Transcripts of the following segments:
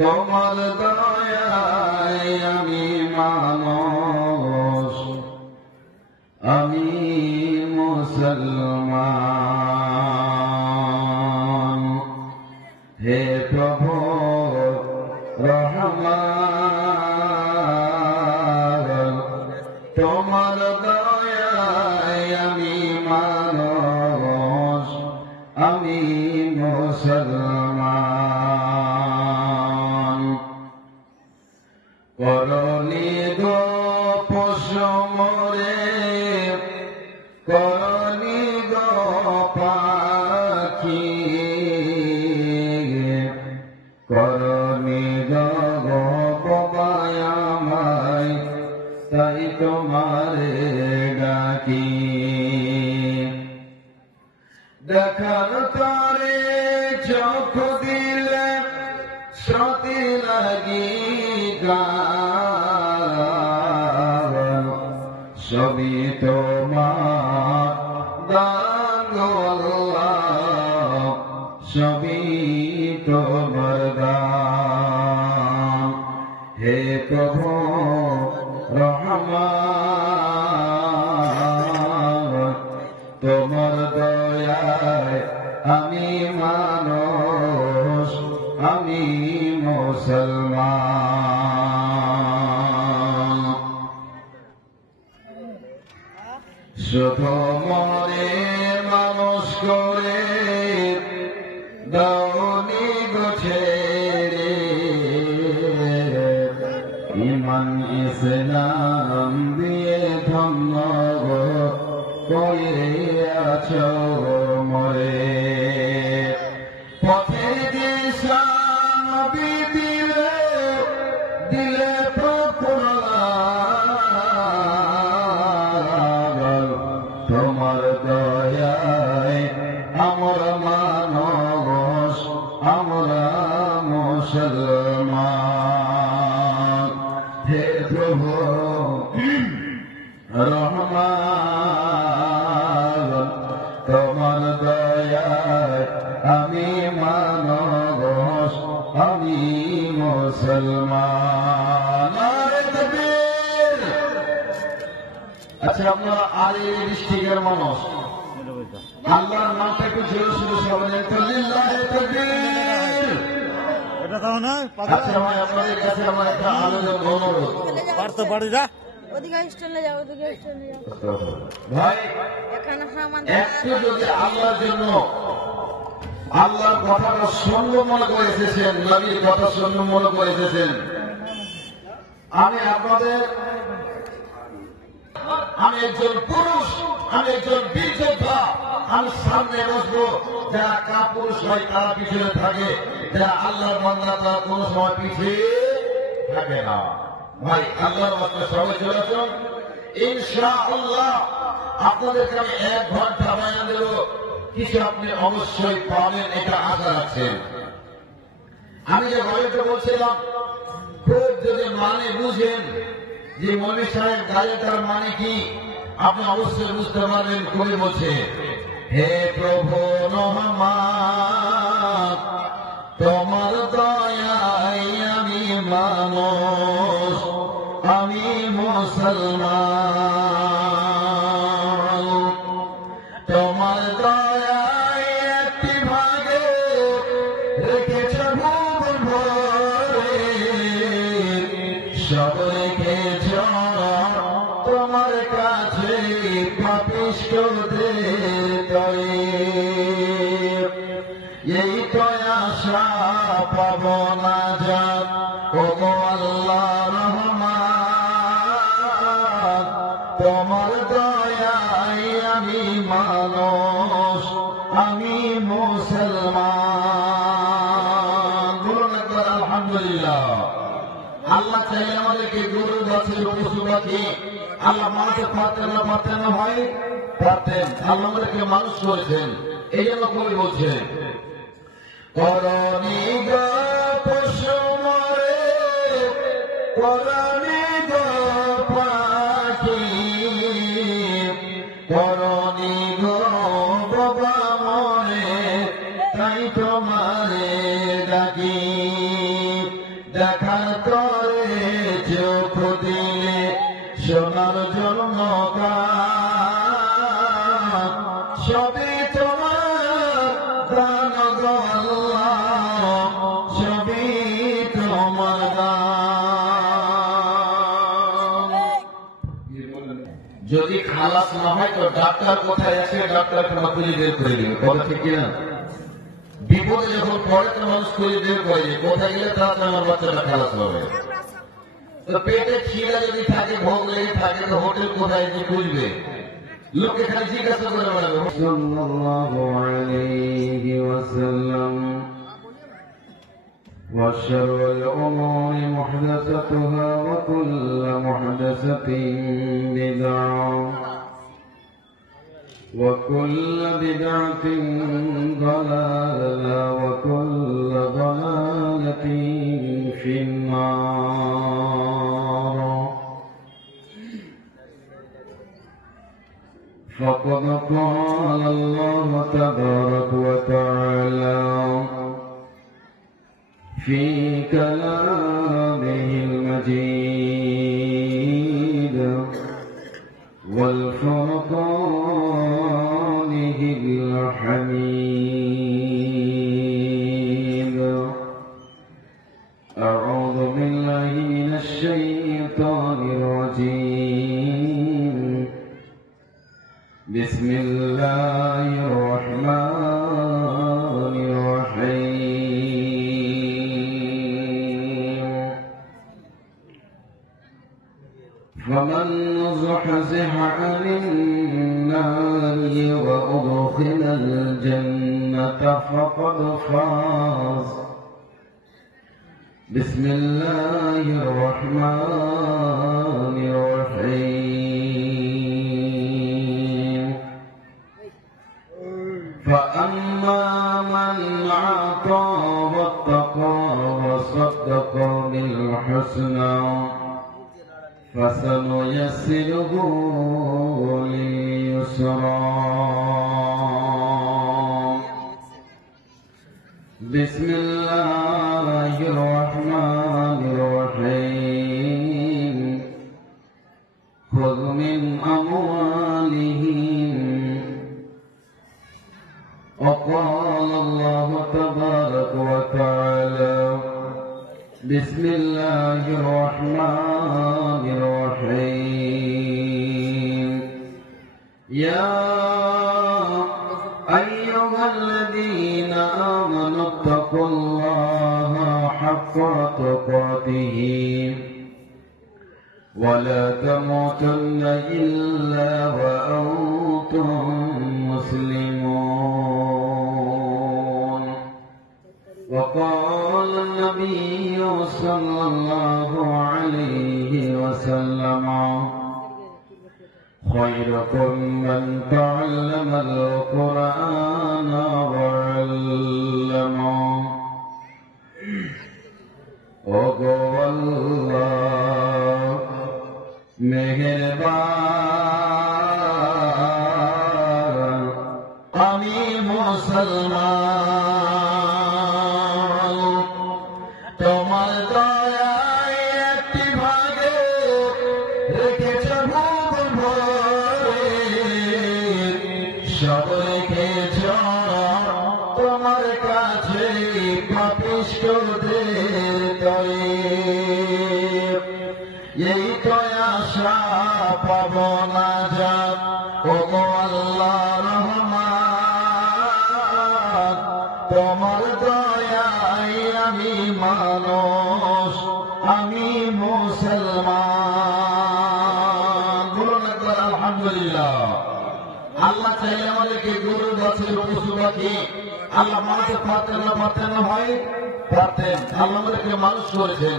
তোমার দয়ায় আমি মানুষ, আমি মুসলমান। হে প্রভু রহমান, তোমার দয়ায় আমি মানুষ, আমি মুসলমান। করনি গো পশু মরে, করনি গো পাখি, করনি গো বাবায় আমায়, তাই তোমারে ডাকি। দেখার তরে চোখ দিলে সতী লাগি গান, সবই তোমার দান আল্লাহ, সবই তোমার দান। হে প্রভু রহমান, তোমার দয়ায় আমি মানুষ, আমি মুসলমান। শুধু মরে মানুষ করে দাওনি গোছেরে, ইমান ইসলাম দিয়ে ধন্য করে আছো মরে। পথের দিশা নবী দিলে, দিলে প্রফুল্লাহ, তোমার দয়ায় আমরা মানুষ, আমরা মুসলমান। হে প্রভু রহমান, তোমার দয়ায় আমি মানুষ, আমি মুসলমান। আচ্ছা, আপনারা আলী ডিস্ট্রিক্টের মানুষ, আল্লাহর নামটা একটু ছিল শুধু সবাই। আচ্ছা ভাই, আপনাদের কাছে আমার একটা আলোচনা অনুরোধ, পারতো বাড়ি যা ভাই, একটু যদি আল্লাহর জন্য আল্লাহর কথাটা শূন্য মনে করে এসেছেন, নবীর কথা শূন্য মনে করে এসেছেন, আমি আপনাদের, আমি একজন পুরুষ, আমি একজন বীর যোদ্ধা, আমি সামনে বসবো। যারা কাপুরুষ হয় তারা পিছনে থাকে, যারা আল্লাহর বান্দা তারা কোন সময় পিছিয়ে থাকে না। ভাই আল্লাহর বান্দা সবাই চলে আসুন, ইনশাআল্লাহ আপনাদেরকে আমি 1 ঘন্টা বায়ান দেব, কিছু আপনি অবশ্যই পাবেন, এটা আশা রাখছেন। আমি যে গল্পটা বলছিলাম, খুব যদি মানে বুঝেন যে মৌলভী সাহেব গায়েটার মানে কি, আপনি অবশ্যই বুঝতে পারবেন। কবি বলছে, হে প্রভু রহমান, তোমার দয়ায় আমি মানুষ, আমি মুসলমান। তোমার দয়ায় একটি ভাগে রেখেছ ভুবন ভরে, সব রেখেছ তোমার কাছে পাপিষ্ঠদের দয়ে। এই তো আশা পাব না যান, ও আল্লাহ রহমান, তোমার দয়ায় আমি মানুষ, আমি মুসলমান। বলুন একবার আলহামদুলিল্লাহ। আল্লাহ চাইলে আমাদেরকে গরু গাছের পশু পাখি আল্লাহ মানতে পারতেন না, পারতেন না ভাই, পারতেন। আল্লাহ আমাদেরকে মানুষ করেছেন, এই জন্য কবি বলছেন, করনি গো পশু মরে, করনি গো পাখি, করনি গো বাবা মরে, তাই তোমারে ডাকি। দেখার তরে চোখ দিলে শোনার জন্য গান সবই তোমার দান গো আল্লাহ সবই তোমার দান। যদি খালাস না হয় তো ডাক্তার কোথায় আছে, ডাক্তারখানা খুঁজে বের করে দিবে, কথা ঠিক কিনা? বিপদে যখন পড়ে তো মানুষ খুঁজে বের করে যে কোথায় গেলে তাহলে আমার বাচ্চাটা খালাস হবে। তো পেটে খিদা যদি থাকে, ভোগ লেগে থাকে, তো হোটেল কোথায় যে খুঁজবে? লোকে খালি জিজ্ঞাসা করে বেড়াবে। সাল্লাল্লাহু আলাইহি ওয়াসাল্লাম وشر الأمور محدثاتها وكل محدثة بدعة وكل بدعة ضلالة وكل ضلالة في النار. فقد قال الله تبارك وتعالى في كلامه المجيد والفرقانه الحميد. أعوذ بالله من الشيطان الرجيم. بسم الله الرحمن الرحيم. فمن زحزح عن النار وأدخل الجنة فقد فاز. بسم الله الرحمن الرحيم. فأما من أعطى واتقى وصدق بالحسنى فسنيسره لليسرى. بسم الله الرحمن الرحيم. خذ من أموالهم وقال الله تبارك وتعالى بسم الله الرحمن الرحيم. يا أيها الذين آمنوا اتقوا الله حق تقاته ولا تموتن إلا وأنتم مسلمون. وقال النبي صلى الله عليه وسلم خيركم من تعلم القرآن وعلمه. الله মেহেরবান আমি মুসলমান তোমার দয়ায় একটি ভাগে রেখেছ ভুল ভরে সব রেখেছ তোমার কাছে পাপিষ্ঠদের দয়ে। এই তো আশা পাব না যাক ও আল্লাহ রহমান তোমার দয়ায় আমি মানুষ আমি মুসলমান। বলুন একবার আলহামদুলিল্লাহ। আল্লাহ চাইলে আমাদেরকে গরু গাছের পশু পাখি আল্লাহ মানতে পারতেন না, পারতেন না হয় পারতেন। আল্লাহ আমাদেরকে মানুষ করেছেন।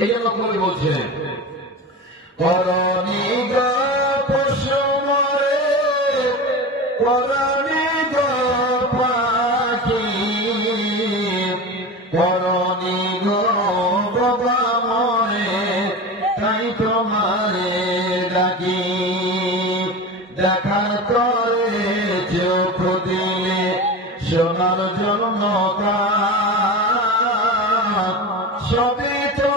এই জন্য কবি বলছেন করণী গো পশু মরে করণী গো পাখি করণী গো বাবা মরে তাই তোমারে ডাকি। দেখার তরে চোখ দিলে শোনার জন্য গান সবই তো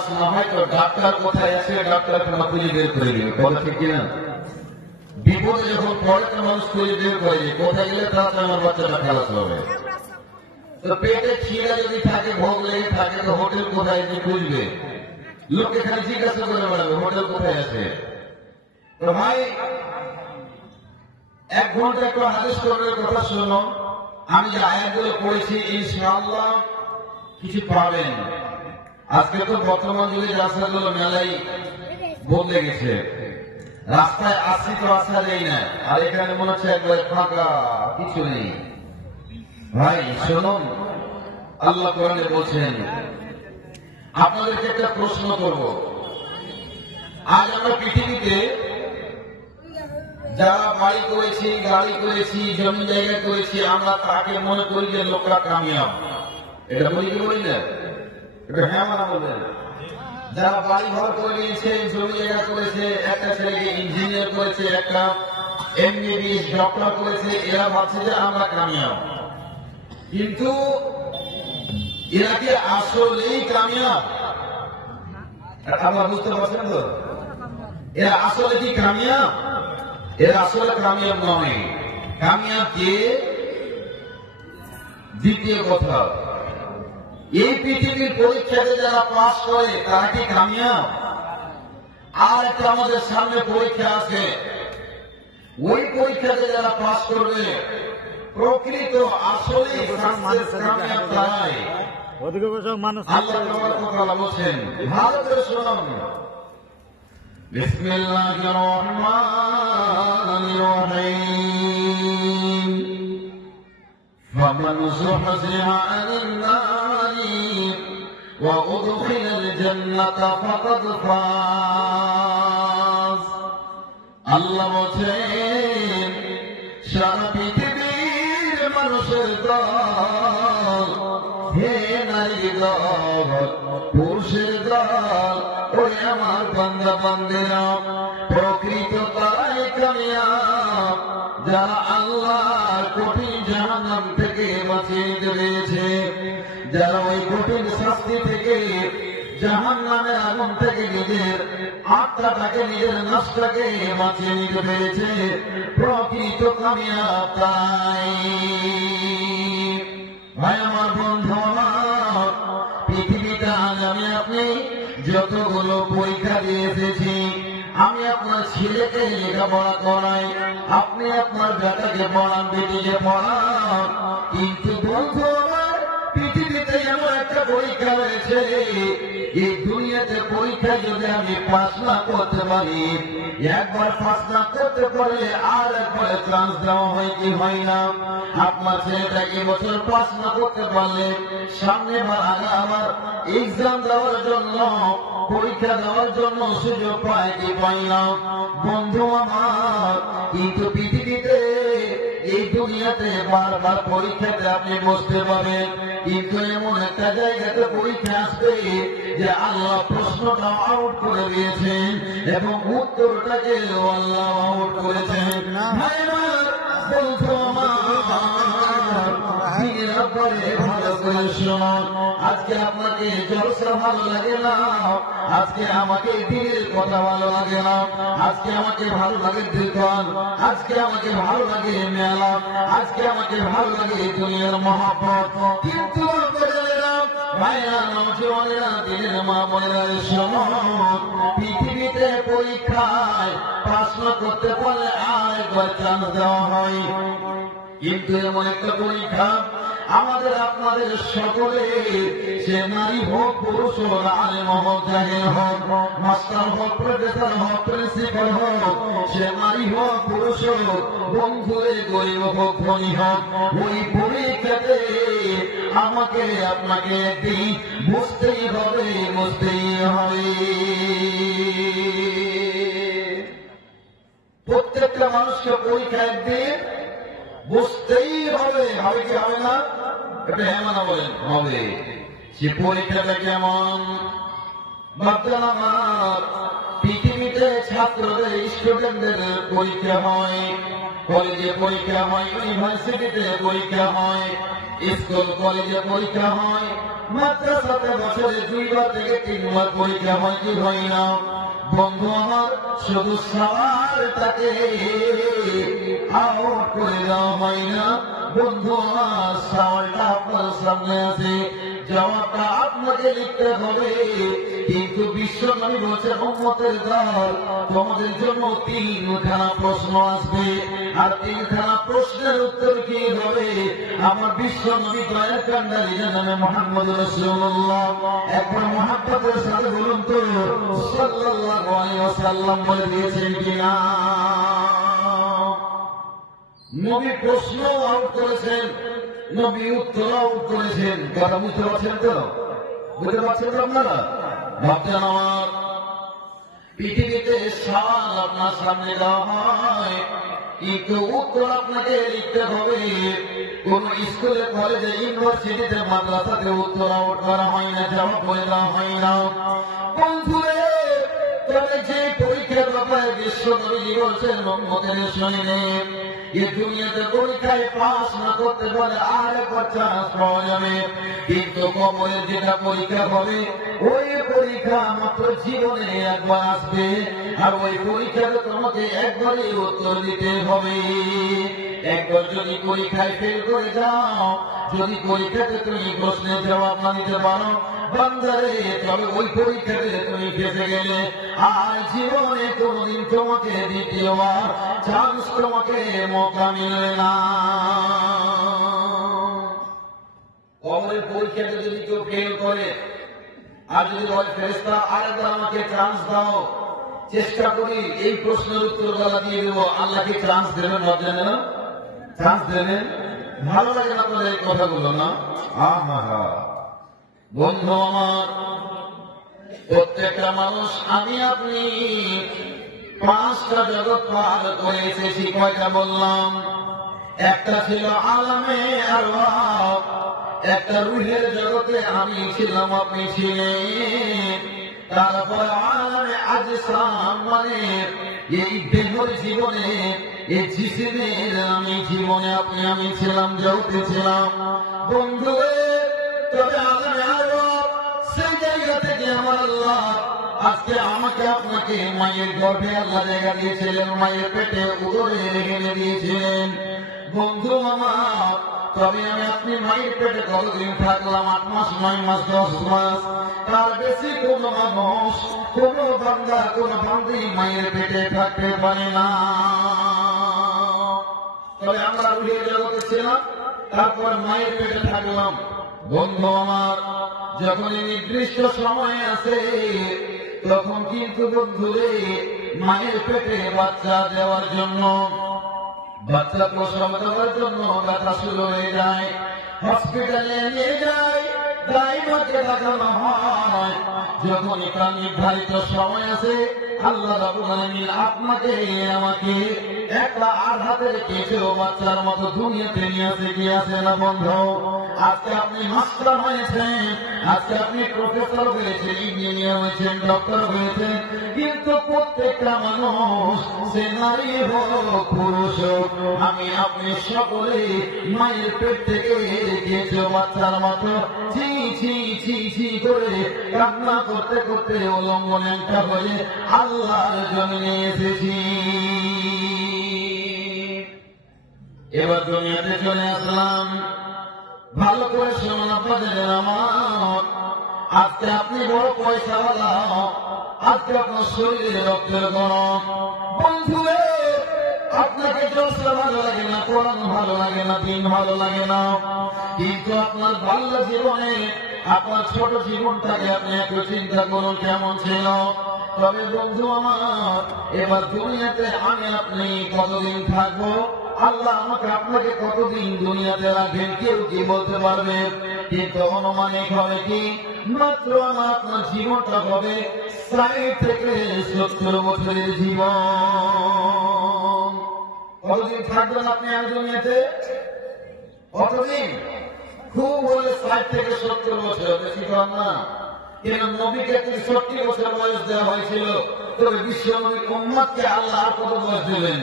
ক্লাস না হয় তো ডাক্তার কোথায় আছে ডাক্তারখানা খুঁজে বের করে দিবে, কথা ঠিক কিনা? বিপদে যখন পড়ে তো মানুষ খুঁজে বের করে দিবে কোথায় গেলে তারা আমার বাচ্চাটা খেলা হবে। তো পেটে খিদা যদি থাকে, ভোগ লেগে থাকে, তো হোটেল কোথায় যে খুঁজবে? লোককে খালি জিজ্ঞাসা করে বেড়াবে হোটেল কোথায় আছে। তো ভাই 1 ঘন্টা একটু হাদিস কোরআনের কথা শোনো। আমি যে আয়াতগুলো পড়েছি ইনশাআল্লাহ কিছু পাবেন। আজকে তো বর্তমান যুগে রাস্তাগুলো মেলাই বদলে গেছে, রাস্তায় আসি তো আসা যায় না, আর এখানে মনে হচ্ছে একবার ফাঁকা, কিছু নেই। ভাই শুনুন, আল্লাহ কোরআনে বলছেন, আপনাদেরকে একটা প্রশ্ন করব। আজ আমরা পৃথিবীতে যারা বাড়ি করেছি, গাড়ি করেছি, জমি জায়গা করেছি, আমরা তাকে মনে করি যে লোকটা কামিয়াব। এটা বলি কি বলি না? এটা হ্যাঁ মানা বলবেন। যারা বাড়ি ঘর করে নিয়েছে, জমি জায়গা করেছে, একটা ছেলেকে ইঞ্জিনিয়ার করেছে, একটা এমবিবিএস ডক্টর করেছে, এরা ভাবছে যে আমরা কামিয়াব। কিন্তু এরা কি আসলেই কামিয়াব? আপনারা বুঝতে পারছেন তো? এরা আসলে কি কামিয়াব? এরা আসলে কামিয়াব নয়। কামিয়াব কে? দ্বিতীয় কথা, এই পৃথিবীর পরীক্ষাতে যারা পাস করে তারা কি কামিয়াব? আর একটা আমাদের সামনে পরীক্ষা আছে, ওই পরীক্ষাতে যারা পাস করবে প্রকৃত আসলে কামিয়াব তারাই। আল্লাহ বলছেন, ভালো করে শুনুন, বিসমিল্লাহির রহমানির রহিম, ফামান যুহজিহা আনিন নারি ওয়া উদখিলাল জান্নাতা ফাকাদ ফাজ। আল্লাহ বলছেন, সারা পৃথিবীর মানুষের দল, হে নারী দল, পুরুষের দল, ওই আমার বান্দা বান্দিরা, প্রকৃত তারাই কামিয়াব যারা আল্লাহর কঠিন জাহান্নাম থেকে বাঁচিয়ে নিতে পেরেছে, যারা ওই কঠিন শাস্তি থেকে, জাহান্নামের আগুন থেকে নিজের আত্মাটাকে, নিজের নফসটাকে বাঁচিয়ে নিতে পেরেছে, প্রকৃত কামিয়াব তাই। ভাই আমার, বন্ধু আমার, পৃথিবীতে আজ আমি আপনি যতগুলো পরীক্ষা দিয়ে এসেছি, আমি আপনার ছেলেকে লেখাপড়া করাই, আপনি আপনার বেটাকে পড়ান, বেটিকে পড়ান, কিন্তু বন্ধু আমার, পৃথিবীতে এমন একটা পরীক্ষা রয়েছে, এই দুনিয়াতে পরীক্ষা যদি আমি পাস না করতে পারি, একবার পাস না করতে পারলে আর একবার চান্স দেওয়া হয় কি হয় না? আপনার ছেলেটা এবছর পাস না করতে পারলে সামনে আবার এক্সাম দেওয়ার জন্য, পরীক্ষা দেওয়ার জন্য সুযোগ পায় কি পাই না? বন্ধু আমার, কিন্তু পৃথিবীতে, এই দুনিয়াতে বারবার পরীক্ষাতে আপনি বসতে পারেন, কিন্তু এমন একটা জায়গাতে পরীক্ষা আসবে যে আল্লাহ প্রশ্নটা আউট করে দিয়েছেন এবং উত্তরটাকে আল্লাহ আউট করেছেন। বন্ধু আমার, ভালো করে শুনুন, আজকে আপনাকে জলসা ভালো লাগে না, আজকে আমাকে দিনের কথা ভালো লাগে না, আজকে আমাকে ভালো লাগে দীর্ঘন, আজকে আমাকে ভালো লাগে মেলা, আজকে আমাকে ভালো লাগে দুনিয়ার মহব্বত, কিন্তু ভাইরা, নওজওয়ানেরা, দিনের মা বোনেরা, শুনুন, পৃথিবীতে পরীক্ষায় পাস না করতে পারলে আর একবার চান্স দেওয়া হয়, কিন্তু এমন একটা পরীক্ষা আমাদের আপনাদের সকলে, সে নারী হোক, পুরুষ হোক, আলেম হোক, জাহিল হোক, মাস্টার হোক, প্রফেসর হোক, প্রিন্সিপাল হোক, সে নারী হোক, পুরুষ হোক, বন্ধুরে গরিব হোক, ধনী হোক, ওই পরীক্ষাতে আমাকে আপনাকে একদিন বুঝতেই হবে, বুঝতেই হবে। প্রত্যেকটা মানুষকে পরীক্ষা একদিন বুঝতেই হবে, হবে কি হবে না? এটা হ্যাঁ মানা বলেন, হবে। সে পরীক্ষাটা কেমন? বাচ্চারা আমার, পৃথিবীতে ছাত্রদের, স্টুডেন্টদের পরীক্ষা হয়, কলেজে পরীক্ষা হয়, ইউনিভার্সিটিতে পরীক্ষা হয়, স্কুল কলেজে পরীক্ষা হয়, মাদ্রাসাতে বছরে 2 বার থেকে 3 বার পরীক্ষা হয় কি হয় না? বন্ধু আমার, শুধু সাওয়ালটাকে আউট করে দেওয়া হয় না। বন্ধু আমার, সাওয়ালটা আপনার সামনে আছে, জবাবটা আপনাকে লিখতে হবে। কিন্তু বিশ্বনবী বলছেন, উম্মতের দল, তোমাদের জন্য 3খানা প্রশ্ন আসবে, আর 3খানা প্রশ্নের উত্তর কি হবে? আমার বিশ্বনবী দয়ার কান্ডারি জানাবে মুহাম্মদ রাসূলুল্লাহ। একবার মুহাব্বতের সাথে বলুন তো, সাল্লাল্লাহু আলাইহি ওয়াসাল্লাম বলে দিয়েছেন কিনা? নবী প্রশ্ন আউট করেছেন, নবী উত্তর আউট করেছেন। কথা বুঝতে পারছেন তো? বুঝতে পারছেন তো আপনারা? ভাবছেন আমার, পৃথিবীতে সওয়াল আপনার সামনে দেওয়া হয়, কিন্তু উত্তর আপনাকে লিখতে হবে। কোন স্কুলে, কলেজে, ইউনিভার্সিটিতে, মাদ্রাসাতে উত্তর আউট করা হয় না, জবাব বলে দেওয়া হয় না। বন্ধুরে, তবে যে পরীক্ষার ব্যাপারে বিশ্বনবী বলছেন, উম্মতের শুনে এ দুনিয়াতে পরীক্ষায় পাস না করতে পারে আরেকবার চান্স পাওয়া যাবে, কিন্তু কবরের যেটা পরীক্ষা হবে, ওই পরীক্ষা মাত্র জীবনে একবার আসবে, আর ওই পরীক্ষাতে তোমাকে একবারই উত্তর দিতে হবে। একবার যদি পরীক্ষায় ফেল করে যাও, যদি পরীক্ষাতে তুমি প্রশ্নের জবাব না দিতে পারো বান্দারে, তবে ওই পরীক্ষাতে তুমি ফেসে গেলে, আর জীবনে কোনদিন তোমাকে দ্বিতীয়বার চান্স, তোমাকে মৌকা মিলবে না। কবরের পরীক্ষাতে যদি কেউ ফেল করে, আর যদি বলে ফেরেশতা আরেকবার আমাকে চান্স দাও, চেষ্টা করি এই প্রশ্নের উত্তর গলা দিয়ে দেবো, আল্লাহ কি চান্স দেবেন? ভাবছেন না? চান্স দেবেন? ভালো লাগে না আপনাদের এই কথাগুলো না? বন্ধু আমার, প্রত্যেকটা মানুষ, আমি আপনি 5টা জগৎ পার করে এসেছি। কয়টা বললাম? একটা ছিল আলামে আরওয়াহ, একটা রুহের জগতে আমি ছিলাম, আপনি ছিলেন। তারপর আলামে আজসাম, মানে এই দেহের জীবনে, এই জিসিমের আমি জীবনে, আপনি আমি ছিলাম, জগতে ছিলাম। বন্ধু, তবে আলামে আরওয়াহ, সেই জায়গা থেকে আমার আল্লাহ আজকে আমাকে আপনাকে মায়ের গর্ভে আল্লাহ জায়গা দিয়েছিলেন, মায়ের পেটে উদরে রেখে দিয়েছিলেন। বন্ধু আমার, তবে আমি আপনি মায়ের পেটে কতদিন থাকলাম? 8 মাস, 9 মাস, 10 মাস। তার বেশি কোন মানুষ, কোন বান্দা, কোন বান্দি মায়ের পেটে থাকতে পারে না। তবে আমরা রুহের জগতে ছিলাম, তারপর মায়ের পেটে থাকলাম। বন্ধু আমার, যখন নির্দিষ্ট সময় আছে, তখন কিন্তু বন্ধুরে মায়ের পেটে বাচ্চা দেওয়ার জন্য, বাচ্চা প্রসব দেওয়ার জন্য ব্যথা শুরু হয়ে যায়, হসপিটালে নিয়ে যায়, ড্রাইভারকে দেখানো হয়। যখন এটা নির্ধারিত সময় আছে, আল্লাহ রাব্বুল আলামিন আপনাকে আমাকে একটা আঘাতের কেঁচো বাচ্চার মতো দুনিয়াতে নিয়ে আসে, কি আছে না বন্ধু? আজকে আপনি মাস্টার হয়েছেন, আজকে আপনি প্রফেসর হয়েছেন, ইঞ্জিনিয়ার হয়েছেন, ডক্টর হয়েছেন, কিন্তু প্রত্যেকটা মানুষ, সে নারী হোক পুরুষ হোক, আমি আপনি সকলে মায়ের পেট থেকে কেঁচো বাচ্চার মতো ছি ছি ছি ছি করে কান্না করতে করতে অবলম্বনটা হয়ে আল্লাহর জন্য এসেছি। এবার দুনিয়াতে চলে আসলাম। ভালো করে শুনুন আপনাদের আমার, আজকে আপনি বড় পয়সাওয়ালা, আজকে আপনার শরীরে রক্তের গরম। বন্ধু, আপনাকে জলসা ভালো লাগে না, কোরআন ভালো লাগে না, দিন ভালো লাগে না, কিন্তু আপনার বাল্য জীবনে, আপনার ছোট জীবনটাকে আপনি একটু চিন্তা করুন কেমন ছিল। তবে বন্ধু আমার, এবার দুনিয়াতে আমি আপনি কতদিন থাকবো, আল্লাহ আমাকে আপনাকে কতদিন দুনিয়াতে রাখবেন, কেউ কি বলতে পারবে? কিন্তু অনুমানিক হবে কি, মাত্র আমার আপনার জীবনটা হবে 60 থেকে 70 বছরের জীবন। কতদিন থাকবেন আপনি আর দুনিয়াতে? কতদিন? খুব হলে 60 থেকে 70 বছর, বেশি কম না। কিন্তু নবীকে 63 বছর বয়স দেওয়া হয়েছিল, তবে বিশ্ব নবীর উম্মতকে আল্লাহ আর কত বয়স দিলেন?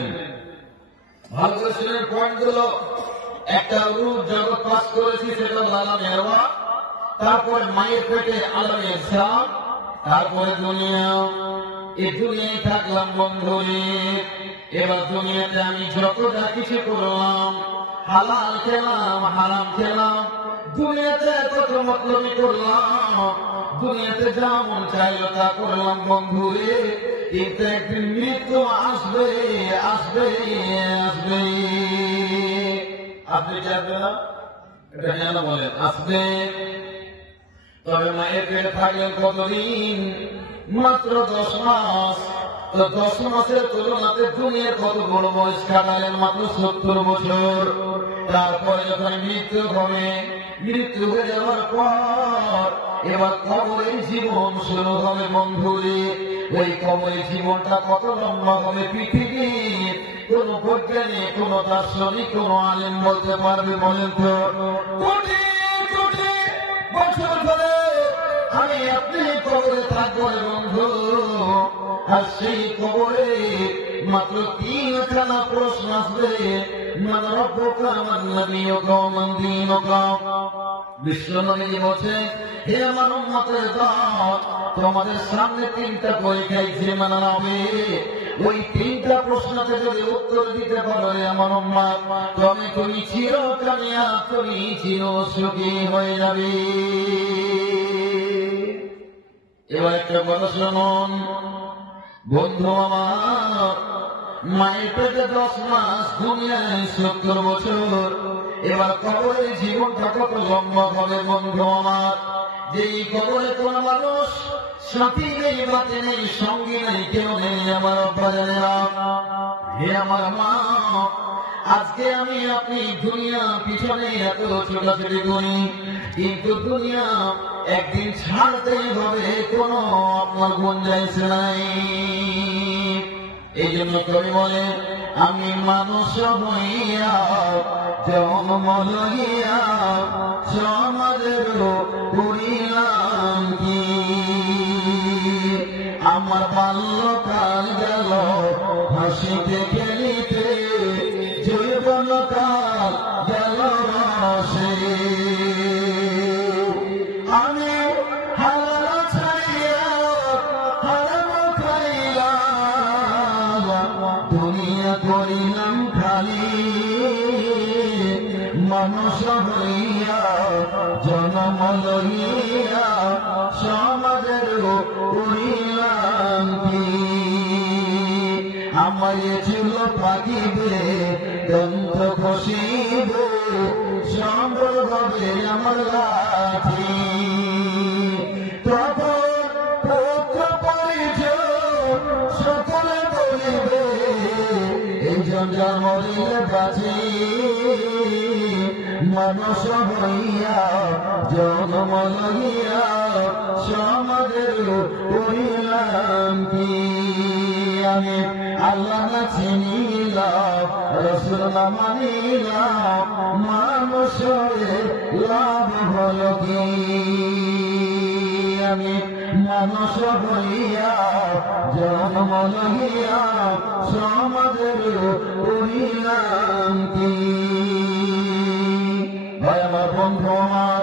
ভালো করে শুনেন পয়েন্টগুলো, একটা রূপ জগৎ পাস করেছি, সেটা আলামে আরওয়াহ, তারপরে মায়ের পেটে আলামে ইসলাম, তারপরে দুনিয়া। এই দুনিয়ায় থাকলাম বন্ধুরে। এবার দুনিয়াতে আমি যত যা কিছু করলাম, হালাল খেলাম, হারাম খেলাম, দুনিয়াতে কত মতলবি করলাম, দুনিয়াতে যা মন চাইলো তা করলাম বন্ধুরে। কিন্তু একদিন মৃত্যু আসবে, আসবে, আসবে। আপনি যাবে না, এটা যেন বলেন আসবে। তবে মায়ের পেটে থাকলেন কতদিন? মাত্র 10 মাস। তো 10 মাসের তুলনাতে দুনিয়ার কত বড় বয়স কাটালেন? মাত্র 70 বছর। তারপরে যখন মৃত্যু হবে, মৃত্যু হয়ে যাওয়ার পর এবার কবরের জীবন শুরু হবে বন্ধুরে। ওই কবরের জীবনটা কত লম্বা হবে পৃথিবীর কোন বৈজ্ঞানিক, কোন দার্শনিক, কোন আলেম বলতে পারবে? বলেন তো। কোটি কোটি বছর ধরে আমি আপনি কবরে থাকবো বন্ধু। আর সেই কবরে মাত্র 3খানা প্রশ্ন আসবে। মান রব্বুকা, মান নাবিয়ুকা, মান দীনুকা। বিশ্বনবী বলছে, হে আমার উম্মতের দল, তোমাদের সামনে 3টা পরীক্ষা এক্সামিন হবে। ওই 3টা প্রশ্নতে যদি উত্তর দিতে পারো আমার উম্মত, তবে তুমি চিরকামিয়াব, তুমি চিরসুখী হয়ে যাবে। এবার একটা কথা শুনুন বন্ধু আমার, মায়ের পেটে 10 মাস, দুনিয়ায় 70 বছর। এবার কবরের জীবনটা কত লম্বা হবে বন্ধু আমার। যেই কবরে কোন মানুষ সাথী নেই, বাতি নেই, সঙ্গী নেই, কেউ নেই আমার আব্বা জানেরা। হে আমার মা, আজকে আমি আপনি দুনিয়া পিছনে এত ছোটাছুটি করি, কিন্তু দুনিয়া একদিন ছাড়তেই হবে, কোন আপনার গুঞ্জাইশ নাই। এই জন্য কবি বলে, আমি মানুষ হইয়া জন্ম লইয়া সমাজের করিলাম কি। আমার বাল্যকাল গেল হাসিতে খেলিতে, যৌবনকাল গেল রসে। আমি হারাম ছাইয়া হারাম খাইলাম, দুনিয়া করিলাম খালি। মানুষ হইয়া জন্ম লইয়া সমাজের করিলাম কি। আমার ছিল থাকিবে দন্ত খসিবে, সম্বল হবে আমার লাঠি। তখন পুত্র পরিজন সকলে বলিবে, এই জঞ্জাল মরিলে বাঁচি। মানুষ হইয়া জন্ম লইয়া সমাজের করিলাম কি। আমি আল্লাহ না চিনিলাম, রাসূল না মানিলাম, মানুষ হয়ে লাভ হলো কি। আমি মানুষ হইয়া জন্ম লইয়া সমাজের করিলাম কি। ভাই আমার, বন্ধু আমার,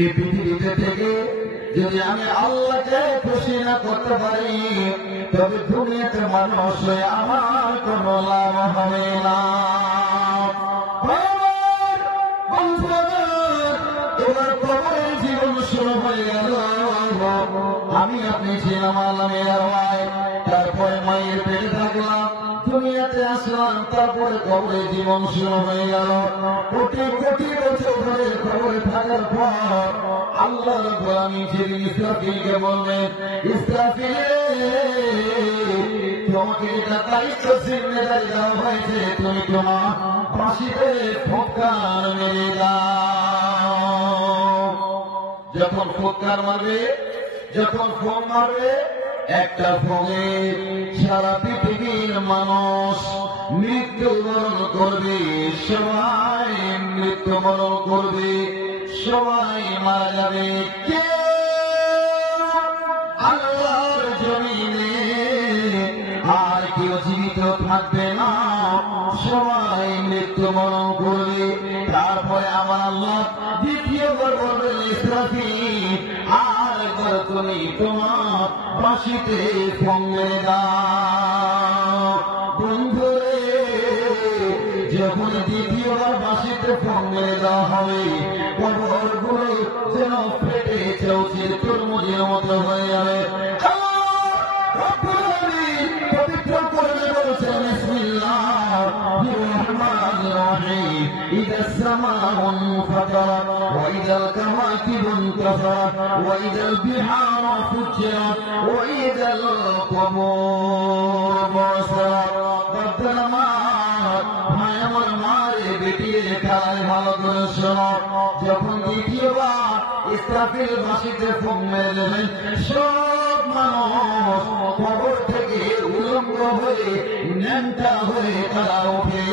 এই পৃথিবীতে থেকে যদি আমি আল্লাহকে খুশি না করতে পারি, তবে দুনিয়াতে মানুষ হয়ে আমার কোন লাভ হবে না। এবার কবরের জীবন শুরু হয়ে গেল। আমি আপনি ছিলাম আলামে আরওয়াহ, তারপরে মায়ের পেটে থাকলাম, দুনিয়াতে আসলাম, তারপরে কবরের জীবন শুরু হয়ে গেল। কোটি কোটি বছর ধরে কবরে থাকার পর আল্লাহ রাব্বুল আলামিন সেদিন ইসরাফিলকে বলবেন, ইসরাফিল, তোমাকে এটা দায়িত্ব জিম্মেদারি দেওয়া হয়েছে, তুমি তোমার বাঁশিতে ফুৎকার মেরে দাও। যখন ফুৎকার মারবে, যখন ফোন মারবে, একটা ফোনে সারা পৃথিবীর মানুষ মৃত্যুবরণ করবে, সবাই মৃত্যুবরণ করবে, সবাই মারা যাবে। কে আল্লাহর জমিনে আর কেউ জীবিত থাকবে না, সবাই মৃত্যু মরণ করবে। তারপরে আমার আল্লাহ দ্বিতীয়বার বলবেন ইসরাফিল আর একবার তুমি তোমার বাঁশিতে ফোন মেরে দাও। বন্ধুরে যখন দ্বিতীয়বার বাঁশিতে ফোন মেরে দেওয়া হবে কবরগুলো যেন ফেটে চৌচির তরমুজের মতো হয়ে যাবে। পবিত্র করে বলছেন বিসমিল্লাহির রহমানির রহিম ইযা সামাউন ফাতারাত ওয়া ইযাল কাওয়াকিবু ইনতাসারাত ওয়া ইযাল বিহারু ফুজ্জিরাত ওয়া ইযাল কুবুর বুসিরাত। রব্বানা ভাই আমার মারে বেটির খেলায় ভালো করে শোনো। যখন দ্বিতীয়বার ইসরাফিল বাঁশিতে ফুঁক মেরে দেবেন সব মানুষ কবর থেকে উলঙ্গ হয়ে ন্যাংটা হয়ে তারা উঠে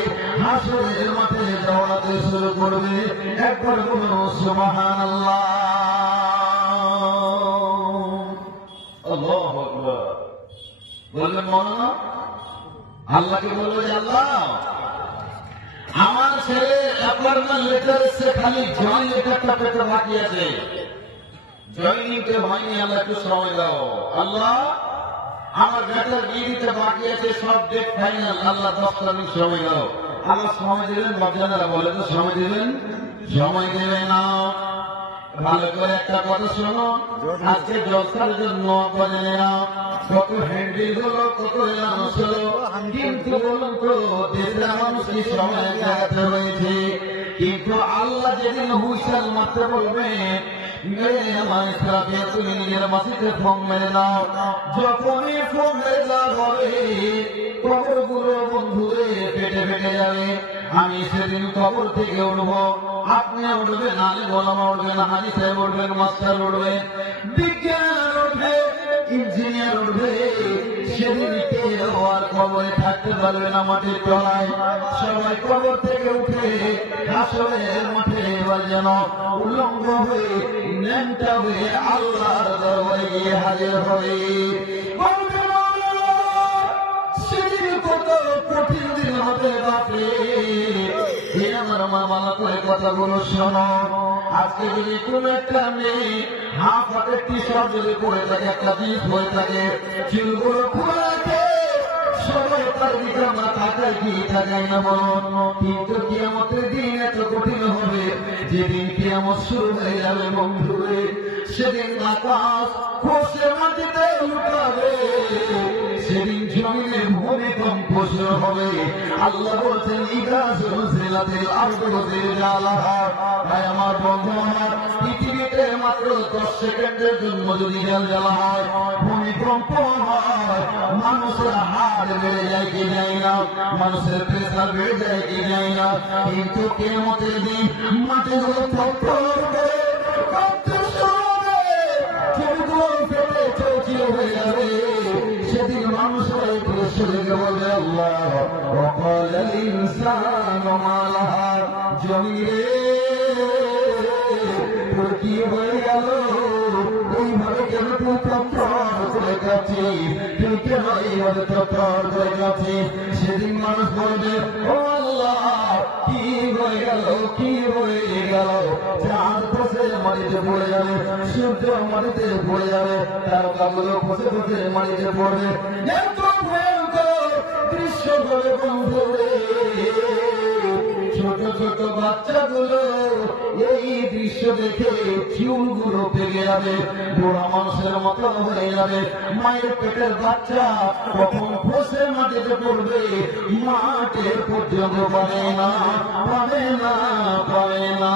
হাসরের মাঠে দৌড়াতে শুরু করবে। একবার বলুন সুবহানাল্লাহ। আল্লাহু আকবার বলবেন মৌলানা। আল্লাহকে বলবো যে আল্লাহ আমার ছেলে অ্যাপয়েন্টমেন্ট লেটার এসছে, খালি জয়েন লেটারটা পেতে বাকি আছে, জয়েনিংটা হয়নি, আল্লাহ একটু সময় দাও। আল্লাহ আমার বেটার বিয়ে দিতে বাকি আছে, সব ডেট ফাইনাল, আল্লাহ 10 দিন সময় দাও। আল্লাহ সময় দেবেন, বাচ্চারা বলে তো সময় দেবেন, সময় দেবে না। ভালো করে একটা কথা শোনো, আজকে জলসার জন্য জেনে নাও কত হ্যান্ডেল হলো, কত মানুষ হলো, কিন্তু বলুন তো দেশের মানুষ কি সময় জায়গাতে হয়েছে? কিন্তু আল্লাহ যেদিন হুইসেল মারতে বলবে মেরে আমার ইসরাফিল তুমি নিজের মাসিতে ফোন মেরে দাও। যখনই ফোন মেরে দেওয়া হবে কবরগুলো বন্ধুরে পেটে পেটে যাবে। আমি সেদিন কবর থেকে উঠবো, আপনি উঠবেন, আলে গোলামা উঠবেন, হাজি সাহেব উঠবেন, মাস্টার উঠবে, বিজ্ঞান উঠবে, ইঞ্জিনিয়ার উঠবে। সেদিন কেউ আর কবরে থাকতে পারবে না মাটির তলায়। সবাই কবর থেকে উঠে হাসরের মাঠে এবার যেন উলঙ্গ হয়ে ন্যাংটা হয়ে আল্লাহর দরবারে গিয়ে হাজির হবে। সেদিন কত কঠিন দিন হবে বাপরে। আমার মা ভালো করে কথাগুলো শোনো। আজকে যদি কোন একটা মেয়ে হাফ হাতের টি শার্ট যদি পরে থাকে, একটা জিনিস হয়ে থাকে, চুলগুলো খুলে রাখে, সবাই তার দিকে আমরা তাকাই কি তাকাই না বলুন। কিন্তু কিয়ামতের দিন এত কঠিন হবে, যেদিন কিয়ামত শুরু হয়ে যাবে বন্ধুরে, সেদিন আকাশ খসে মাটিতে লুটাবে, সেদিন জমিনে ভূমিকম্প শুরু হবে। আল্লাহ বলছেন ইদা জুলজিলাতিল আরদু জিলজালাহা। ভাই আমার বন্ধু আমার, পৃথিবীতে মাত্র 10 সেকেন্ডের জন্য যদি জলজালা হয়, ভূমিকম্প হয়, মানুষের হাড় বেড়ে যায় কি যায় না, মানুষের প্রেসার বেড়ে যায় কি যায় না। কিন্তু কিয়ামতের দিন মাটিগুলো থরথর করে কাঁপতে শুরু হবে, চুলগুলো ফেটে চৌচির হয়ে যাবে। সেদিন মানুষের প্রশ্নকে বলবে আল্লাহ ওয়াকালাল ইনসানু মা লাহা। জমিরে তোর কি হয়ে গেল? এইভাবে কেন তুই তৎপর করে যাচ্ছিস? তুই কেন এইভাবে তৎপর করে যাচ্ছিস? সেদিন মানুষ বলবে ও আল্লাহ কি হয়ে গেল, কি হয়ে গেল? চাঁদ বসে মাটিতে পড়ে যাবে, সূর্য মাটিতে পড়ে যাবে, তারকাগুলো বসে বসে মাটিতে পড়বে। এত ভয়ঙ্কর দৃশ্য হবে বন্ধুরে। ছোট ছোট বাচ্চাগুলো এই দৃশ্য দেখে চুলগুলো পেকে যাবে, বুড়া মানুষের মতো হয়ে যাবে। মায়ের পেটের বাচ্চা কখন বসে মাটিতে পড়বে, মাঠে পর্যন্ত পাবে না, পাবে না, পাবে না।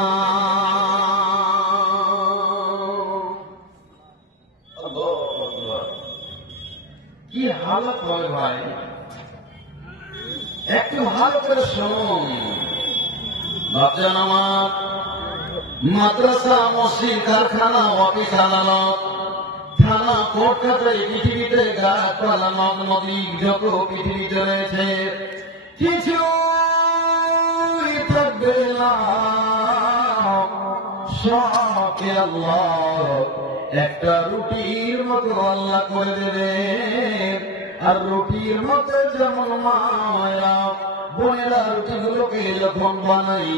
কি হালত হবে ভাই, একটু ভালো করে শুনুন। বাচ্চান আমার, মাদ্রাসা, মসজিদ, কারখানা, অফিস, আদালত, থানা, কোর্ট কাছারি, পৃথিবীতে গাছপালা, নদ নদী যত পৃথিবীতে রয়েছে কিছুই থাকবে না, সবকে আল্লাহ একটা রুটির মতো আল্লাহ করে দেবে। আর রুটির মতো যেমন মায়া। বোনেরা রুটিগুলোকে যখন বানাই,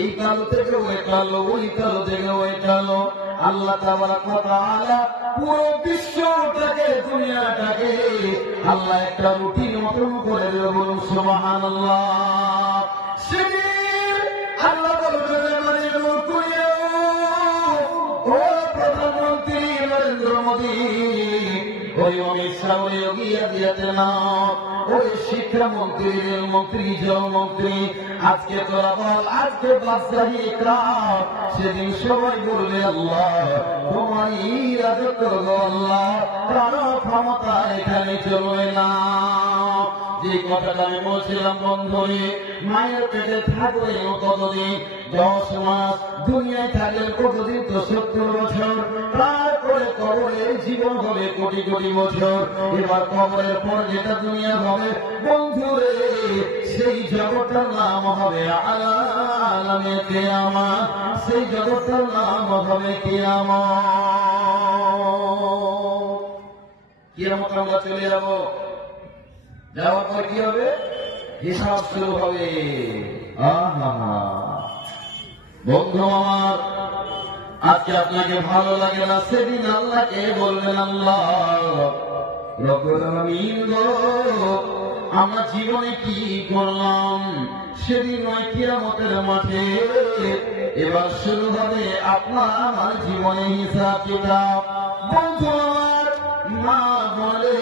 এই কালো থেকে ওই কালো, ওই কালো থেকে ওই কালো, আল্লাহ তাবারক ওয়া তাআলা পুরো বিশ্বটাকে, দুনিয়াটাকে আল্লাহ একটা রুটির মতন করে দিল। বলুন সুবহানাল্লাহ। সেদিন আল্লাহ বলবেন, ও প্রধানমন্ত্রী নরেন্দ্র মোদী, ওই অমিত শাহ, ওই যোগী আদিত্যনাথ, ওই শিক্ষামন্ত্রী, রেলমন্ত্রী, জলমন্ত্রী, আজকে তোরা বল, আজকে বাদশাহী ইকরাম। সেদিন সবাই বলবে, আল্লাহ তোমারই রাজত্ব গো আল্লাহ, কারো ক্ষমতা এখানে চলবে না। যে কথাটা আমি বলছিলাম বন্ধুরে, মায়ের পেটে থাকবে কতদিন? 10 মাস। দুনিয়ায় থাকলে কতদিন? তো 70 বছর। তারপরে কবরের জীবন হবে কোটি কোটি বছর। এবার কবরের পর যেটা দুনিয়া হবে বন্ধুরে, সেই জগৎটার নাম হবে আলামে কিয়ামত। সেই জগৎটার নাম হবে কিয়ামত। কিয়ামত আমরা চলে যাব, যাওয়ার পর কি হবে? হিসাব শুরু হবে। বন্ধু আমার, আজকে আপনাকে ভালো লাগে না, সেদিন আল্লাহকে বলবেন, আল্লাহ রব্বুল আলামিন গো, আমরা জীবনে কি করলাম? সেদিন ওই কিয়ামতের মাঠে এবার শুরু হবে আপনার আমার জীবনে হিসাব কিতাব। বন্ধু আমার, মা বলে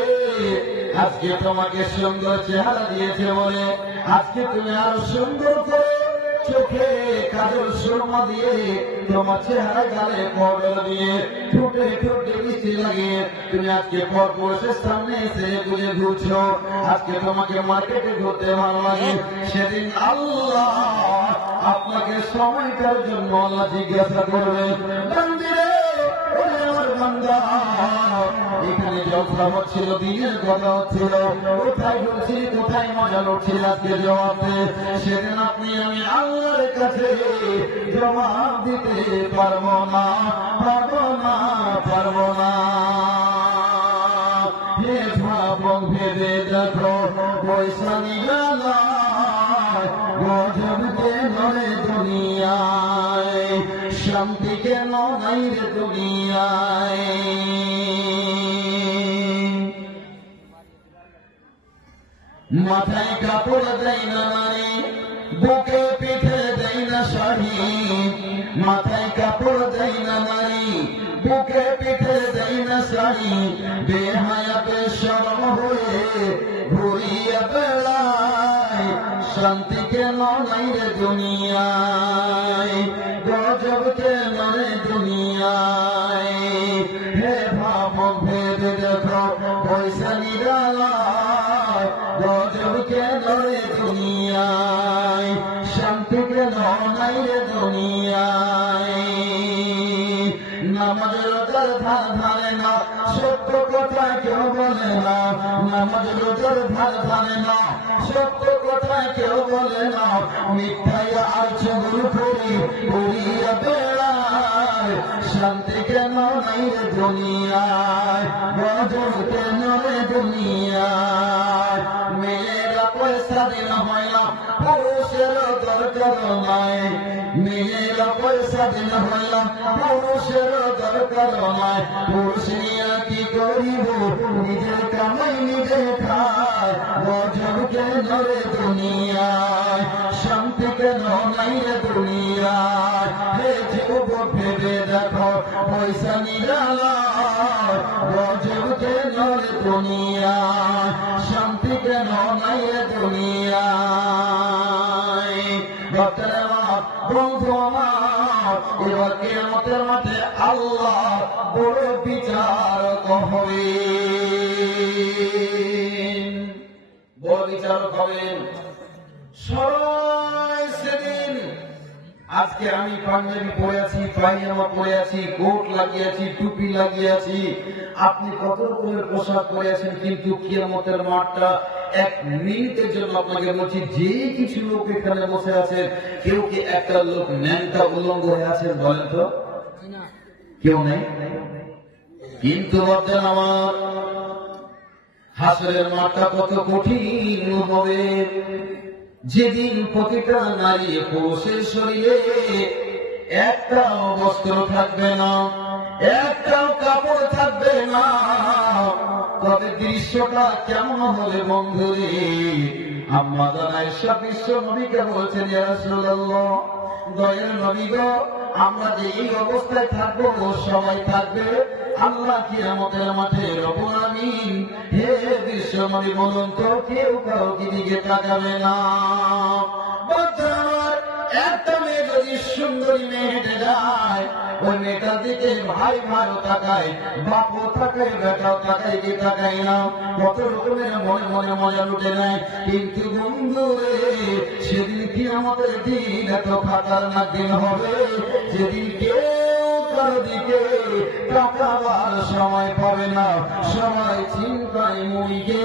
আজকে তোমাকে সুন্দর চেহারা দিয়েছে বলে আজকে তুমি আরো সুন্দর করে চোখে কাজল সুরমা দিয়ে, তোমার চেহারা গালে পাউডার দিয়ে, ঠোঁটে ঠোঁটে মিষ্টি লাগিয়ে তুমি আজকে পরপুরুষের সামনে এসে গুজে ঘুরছো। আজকে তোমাকে মার্কেটে ঘুরতে ভালো লাগে। সেদিন আল্লাহ আপনাকে সময়টার জন্য আল্লাহ জিজ্ঞাসা করবে, বান্দিরে, ওরে আমার বান্দা, এখানে জলসা হচ্ছিল, দিনের কথা হচ্ছিল, কোথায় ঘুরছি, কোথায় মজা লুটছিল, আজকে জবাব দে। সেদিন আপনি আমি আল্লাহর কাছে জবাব দিতে পারবো না, পারবো না, পারবো না। হে ভাবক ভেবে দেখো, পয়সা নিগালা গজব কেন রে দুনিয়ায়, শান্তি কেন নাই রে দুনিয়ায়। মাথায় কাপড় দেয় না নারী, বুকে পিঠে দেয় না শাড়ি। মাথায় কাপড় দেয় না নারী, বুকে পিঠে দেয় না শাড়ি। বেহায়া বেশরম হয়ে ঘুরিয়া বেড়ায়, শান্তি কেন নাই রে দুনিয়ায়, গজব কেন রে দুনিয়ায়। হে ভাবক ভেবে দেখো, পয়সা নিরালা গজব কেন রে দুনিয়ায়, শান্তি কেন নাই রে দুনিয়ায়। নামাজ রোজার ধার ধারে না, সত্য কথা কেউ বলে না। নামাজ রোজার ধার ধারে না, সত্য কথা কেউ বলে না। মিথ্যায় আর চুগুল করি উড়িয়া বেড়ায়, শান্তি কেন নাই রে দুনিয়ায়, গজব কেন রে দুনিয়ায়। মেয়েরা পয়সা দিন হইলাম, পুরুষের দরকার নাই। মেয়েরা পয়সা দিন হইলাম, পুরুষের দরকার নাই। পুরুষ নিয়ে কি করিব, নিজের কামাই নিজে খায়, গজব কেন রে দুনিয়ায়, শান্তি কেন নাই রে দুনিয়ায়। হে যুবক ভেবে দেখো, পয়সা নিরালা গজব কেন রে দুনিয়ায়, শান্তি কেন নাই রে দুনিয়ায়। বন্ধু আমার, এবার কিয়ামতের মাঠে আল্লাহ বড় বিচারক হবেন, বড় বিচারক হবেন। সবাই সেদিন, আজকে আমি পাঞ্জাবি পরে আছি, পায়জামা পরে আছি, কোট লাগিয়েছি, টুপি লাগিয়েছি, আপনি কত রকমের পোশাক পরে আছেন, কিন্তু কিয়ামতের মাঠটা 1 মিনিটের জন্য আপনাকে বলছি, যে কিছু লোক এখানে বসে আছেন, কেউ কি একটা লোক ন্যাংটা উলঙ্গ হয়ে আছেন বলেন তো? কেউ নেই। কিন্তু বলতেন আমার হাসরের মাঠটা কত কঠিন হবে, যেদিন প্রতিটা নারী পুরুষের শরীরে একটাও বস্ত্র থাকবে না, একটাও কাপড় থাকবে না। তবে দৃশ্যটা কেমন হবে বন্ধুরে? আম্মা জান আয়েশা বিশ্ব নবীকে বলছেন, ইয়া রাসূলুল্লাহ, দয়ার নবী গো, আমরা যে এই অবস্থায় থাকবো সবাই থাকবে আল্লাহ কিয়ামতের মাঠে রব্বুল আমিন। হে বিশ্ব নবী বলুন তো, কেউ কারো দিকে তাকাবে না। একটা মেয়ে যদি সুন্দরী মেয়ে হেঁটে যায়, ওই মেয়েটার দিকে ভাই ভাইও তাকায়, বাপও তাকায়, বেটাও তাকায়, কি তাকায় না? কত রকমের মনে মনে মজা লুটে নেয়। কিন্তু বন্ধু রে, সেদিন কি আমাদের দিন এত খাতারনাক দিন হবে, যেদিন কেউ কারো দিকে তাকাবার সময় পাবে না। সবাই চিন্তায় মুড়িকে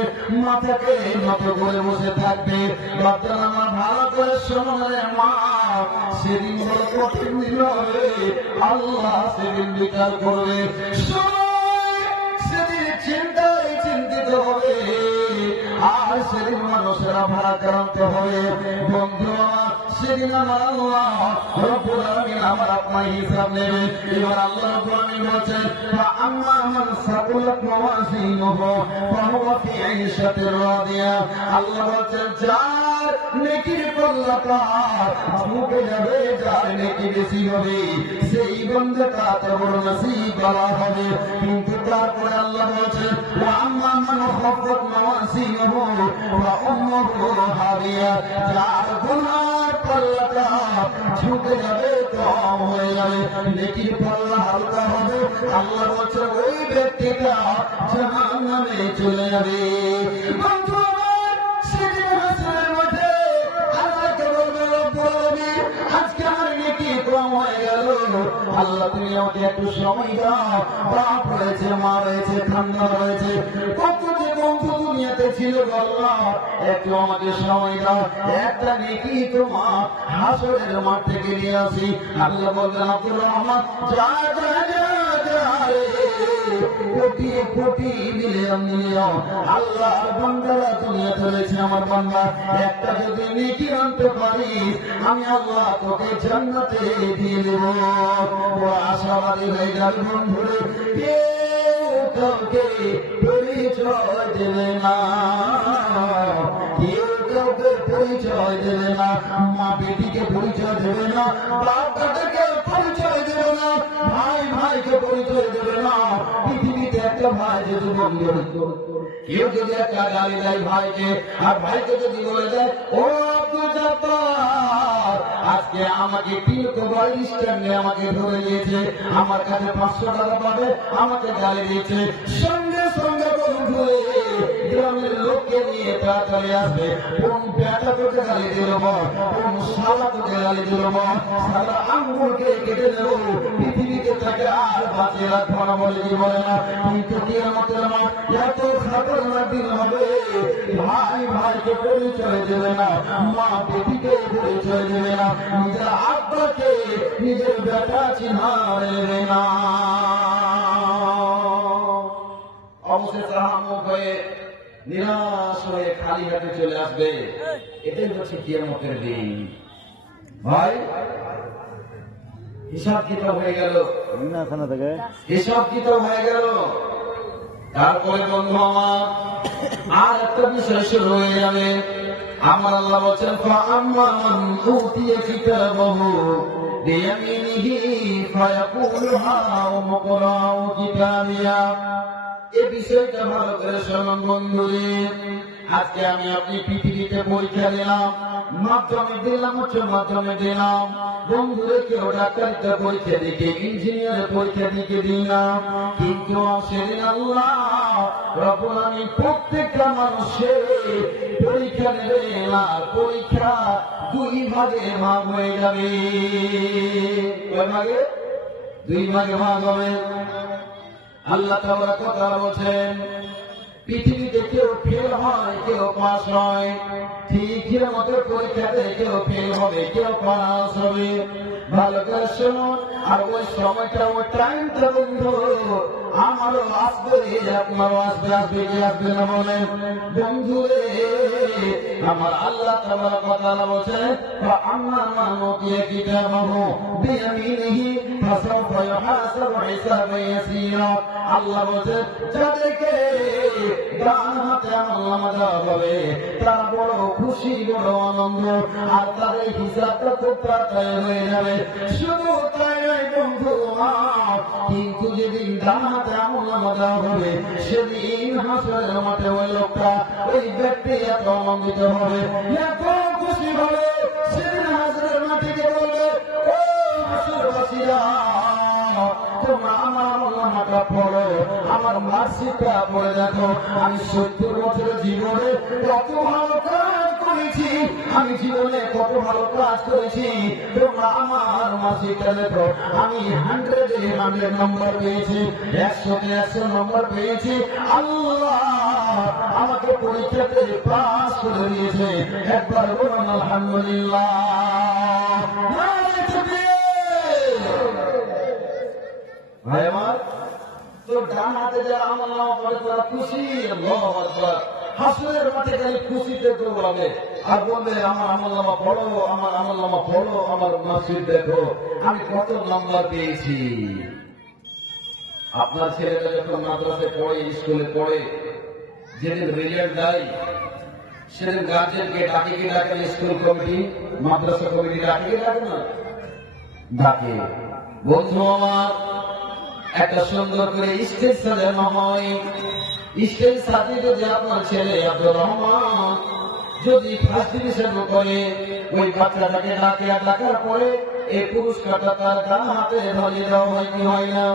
মাথাকে নত করে বসে থাকবে। বাচ্চারা আমার ভালো করে শোনে মা, সেদিন বড় কঠিন দিন হবে, আল্লাহ সেদিন বিচার করবে। সেদিন চিন্তায় চিন্তিত হবে, আর সেদিন মানুষেরা ভারাক্রান্ত হবে। বন্ধু সেদিন আমার আল্লাহ রব্বুল আমিন আমার আপনার হিসাব নেবে। এবার আল্লাহ রব্বুল আমিন বলছেন, আম্মা মান সাকুলাত মাওয়াজিনুহু ফাহুয়া ফি আইশাতির রাদিয়া। আল্লাহ বলছেন, যার নেকির পাল্লাটা ঝুঁকে যাবে, যার নেকি বেশি হবে, সেই বান্দাটা তো বড় নসিব বলা হবে। কিন্তু তারপরে আল্লাহ বলছেন, আম্মা মান খাফাত মাওয়াজিনুহু ফা উম্মুহু হাবিয়া। যার গুনার পাল্লাটা ঝুঁকে যাবে, কম হয়ে যাবে, নেকির পাল্লা হালকা হবে, আল্লাহ বলছেন ওই ব্যক্তিটা জাহান্নামে চলে যাবে। বন্ধু আমার, সেদিন হাসরের মাঠে আল্লাহকে বলবে, রব্বুল আলামিন, আজকে আমার নেকি কম হয়ে গেল, আল্লাহ তুমি আমাকে একটু সময় দাও। বাপ রয়েছে, মা রয়েছে, ঠান্ডা রয়েছে, কত যে বন্ধু দুনিয়াতে ছিল, আল্লাহ একটু আমাকে সময় দাও, একটা নেকি তোমার হাসরের মাঠ থেকে নিয়ে আসি। আল্লাহ বললেন, আব্দুর রহমান, যা যা যা যা রে, কোটি কোটি মিলিয়ন আল্লাহর বান্দারা দুনিয়াতে রয়েছে, আমার বান্দা একটা যদি নেকি আনতে পারি, আমি আল্লাহ তোকে জান্নাতে দিয়ে দেব। ও আশাবাদী হয়ে যাবে বন্ধুরে, কেউ কাউকে পরিচয় দেবে না, কেউ কাউকে পরিচয় দেবে না, মা বেটিকে পরিচয় দেবে না, বাপ বেটাকে পরিচয় দেবে না, ভাই ভাইকে পরিচয় দেবে না। পৃথিবীতে একটা ভাই যদি বন্ধু, কেউ যদি একটা গালি দেয় ভাইকে, আর ভাইকে যদি বলে দেয়, ও আব্দুল জব্বার, আজকে আমাকে তিলকবার স্ট্যান্ডে আমাকে ধরে নিয়েছে, আমার কাছে 500 টাকা পাবে, আমাকে গালি দিয়েছে, সঙ্গে সঙ্গে বন্ধু গ্রামের লোককে নিয়ে তাড়াতাড়ি আসবে, কোন ব্যাটা তোকে গালি দিল বল, কোন শালা তোকে গালি দিল বল, সারা আঙ্গুলকে কেটে দেব, পৃথিবীতে তাকে আর বাঁচিয়ে রাখবো না, বলে কি বলে না? কিন্তু কিয়ামতের মাঠ এত খাতারনাক দিন হবে, ভাই ভাইকে পরিচয় দেবে না, মা বেটিকে পরিচয় দেবে না, নিজের আব্বাকে নিজের বেটা চিনাবে না। অবশেষে হামুক হয়ে নিরাশ হয়ে খালি হাতে চলে আসবে। এটাই হচ্ছে কিয়ামতের দিন। ভাই হিসাব কিতাব হয়ে গেল, হিসাব কিতাব হয়ে গেল। তারপরে বন্ধু আমার আর একটা বিষয় শুরু হয়ে যাবে। আমার আল্লাহ বলছেন, ফাআম্মা মান উতিয়া কিতাবাহু বিয়ামিনিহি ফায়াকুলু হাউমু করাউ কিতাবিয়া। এই বিষয়টা ভালো করে শুনুন বন্ধুরে। আজকে আমি আপনি পৃথিবীতে পরীক্ষা দিলাম, মাধ্যমিক দিলাম, উচ্চ মাধ্যমিক দিলাম, বন্ধুরে কেউ ডাক্তারিতে পরীক্ষা দিকে, ইঞ্জিনিয়ারের পরীক্ষা দিকে দিলাম, কিন্তু সেদিন আল্লাহ রব্বুল আমিন প্রত্যেকটা মানুষের পরীক্ষা নেবে না, পরীক্ষা দুই ভাগে ভাগ হয়ে যাবে। কয় ভাগে? দুই ভাগে ভাগ হবে। আল্লাহ তাআলা কথা বলেন, পৃথিবীতে কেউ ফেল হয়, কেউ পাস হয়, ঠিক মতো পরীক্ষাতে কেউ ফেল হবে, কেউ পাস হবে। ভালো করে শুনুন, আর ওই সময়টা, ওই টাইমটা বন্ধু আমারও আসবে, আপনারও আসবে, আসবে কি আসবে না বলেন বন্ধু রে? আমার আল্লাহ তাবারক ওয়া তাআলা বলেন, আমার মানবীয় কিতাবাহু বিয়ামিনিহি ফাসাউফা ইউহাসাবু হিসাবান ইয়াসীরা। আল্লাহ বলেন, যাদেরকে ডান হাতে আমলনামা দেওয়া হবে তারা বড় খুশি, বড় আনন্দ, আর তাদের হিসাবটা খুব তাড়াতাড়ি হয়ে যাবে। শুধু তাই নয় বন্ধু, কিন্তু যেদিন ডান হাতে আমলনামা দেওয়া হবে সেদিন হাসরের মাঠে ওই লোকটা, ওই ব্যক্তি এত আনন্দিত হবে, এত খুশি হবে, সেদিন হাসরের মাঠে বলবে, ও হাসরবাসীরা, তোমরা আমার আমলনামাটা পড়ো, আমার মার্কশিটটা পড়ে দেখো, আমি 70 বছরের জীবনে কত ভালো কাজ করেছি, আমি জীবনে কত ভালো কাজ করেছি, তোমরা আমার মার্কশিটটা দেখো, আমি 100 নম্বর পেয়েছি, 100 নম্বর পেয়েছি। আল্লাহ আমাকে পরীক্ষাতে পাস করে দিয়েছে। একবার বলুন আলহামদুলিল্লাহ। ভাই আমার, তো ডান হাতে যারা আমলনামা পড়ে তারা খুশি, আল্লাহু আকবার, হাসরের মাঠে খালি খুশিতে দৌড়াবে আর বলবে, আমার আমলনামা পড়ো, আমার আমলনামা পড়ো, আমার মার্কশিট দেখো, আমি কত নাম্বার পেয়েছি। আপনার ছেলেটা যখন মাদ্রাসায় পড়ে, স্কুলে পড়ে, যেদিন রেজাল্ট দেয় সেদিন গার্জেনকে ডাকে কি ডাকে? স্কুল কমিটি, মাদ্রাসা কমিটি ডাকে কি ডাকে না? ডাকে। বন্ধু আমার, একটা সুন্দর করে স্টেজ সাজানো হয়। স্টেজ সাজিয়ে যদি আপনার ছেলে আব্দুর রহমান যদি ফার্স্ট ডিভিশন করে, ওই বাচ্চাটাকে ডাকে, ডাকার পরে এই পুরস্কারটা তার ডান হাতে ধরিয়ে দেওয়া হয় কি হয় না?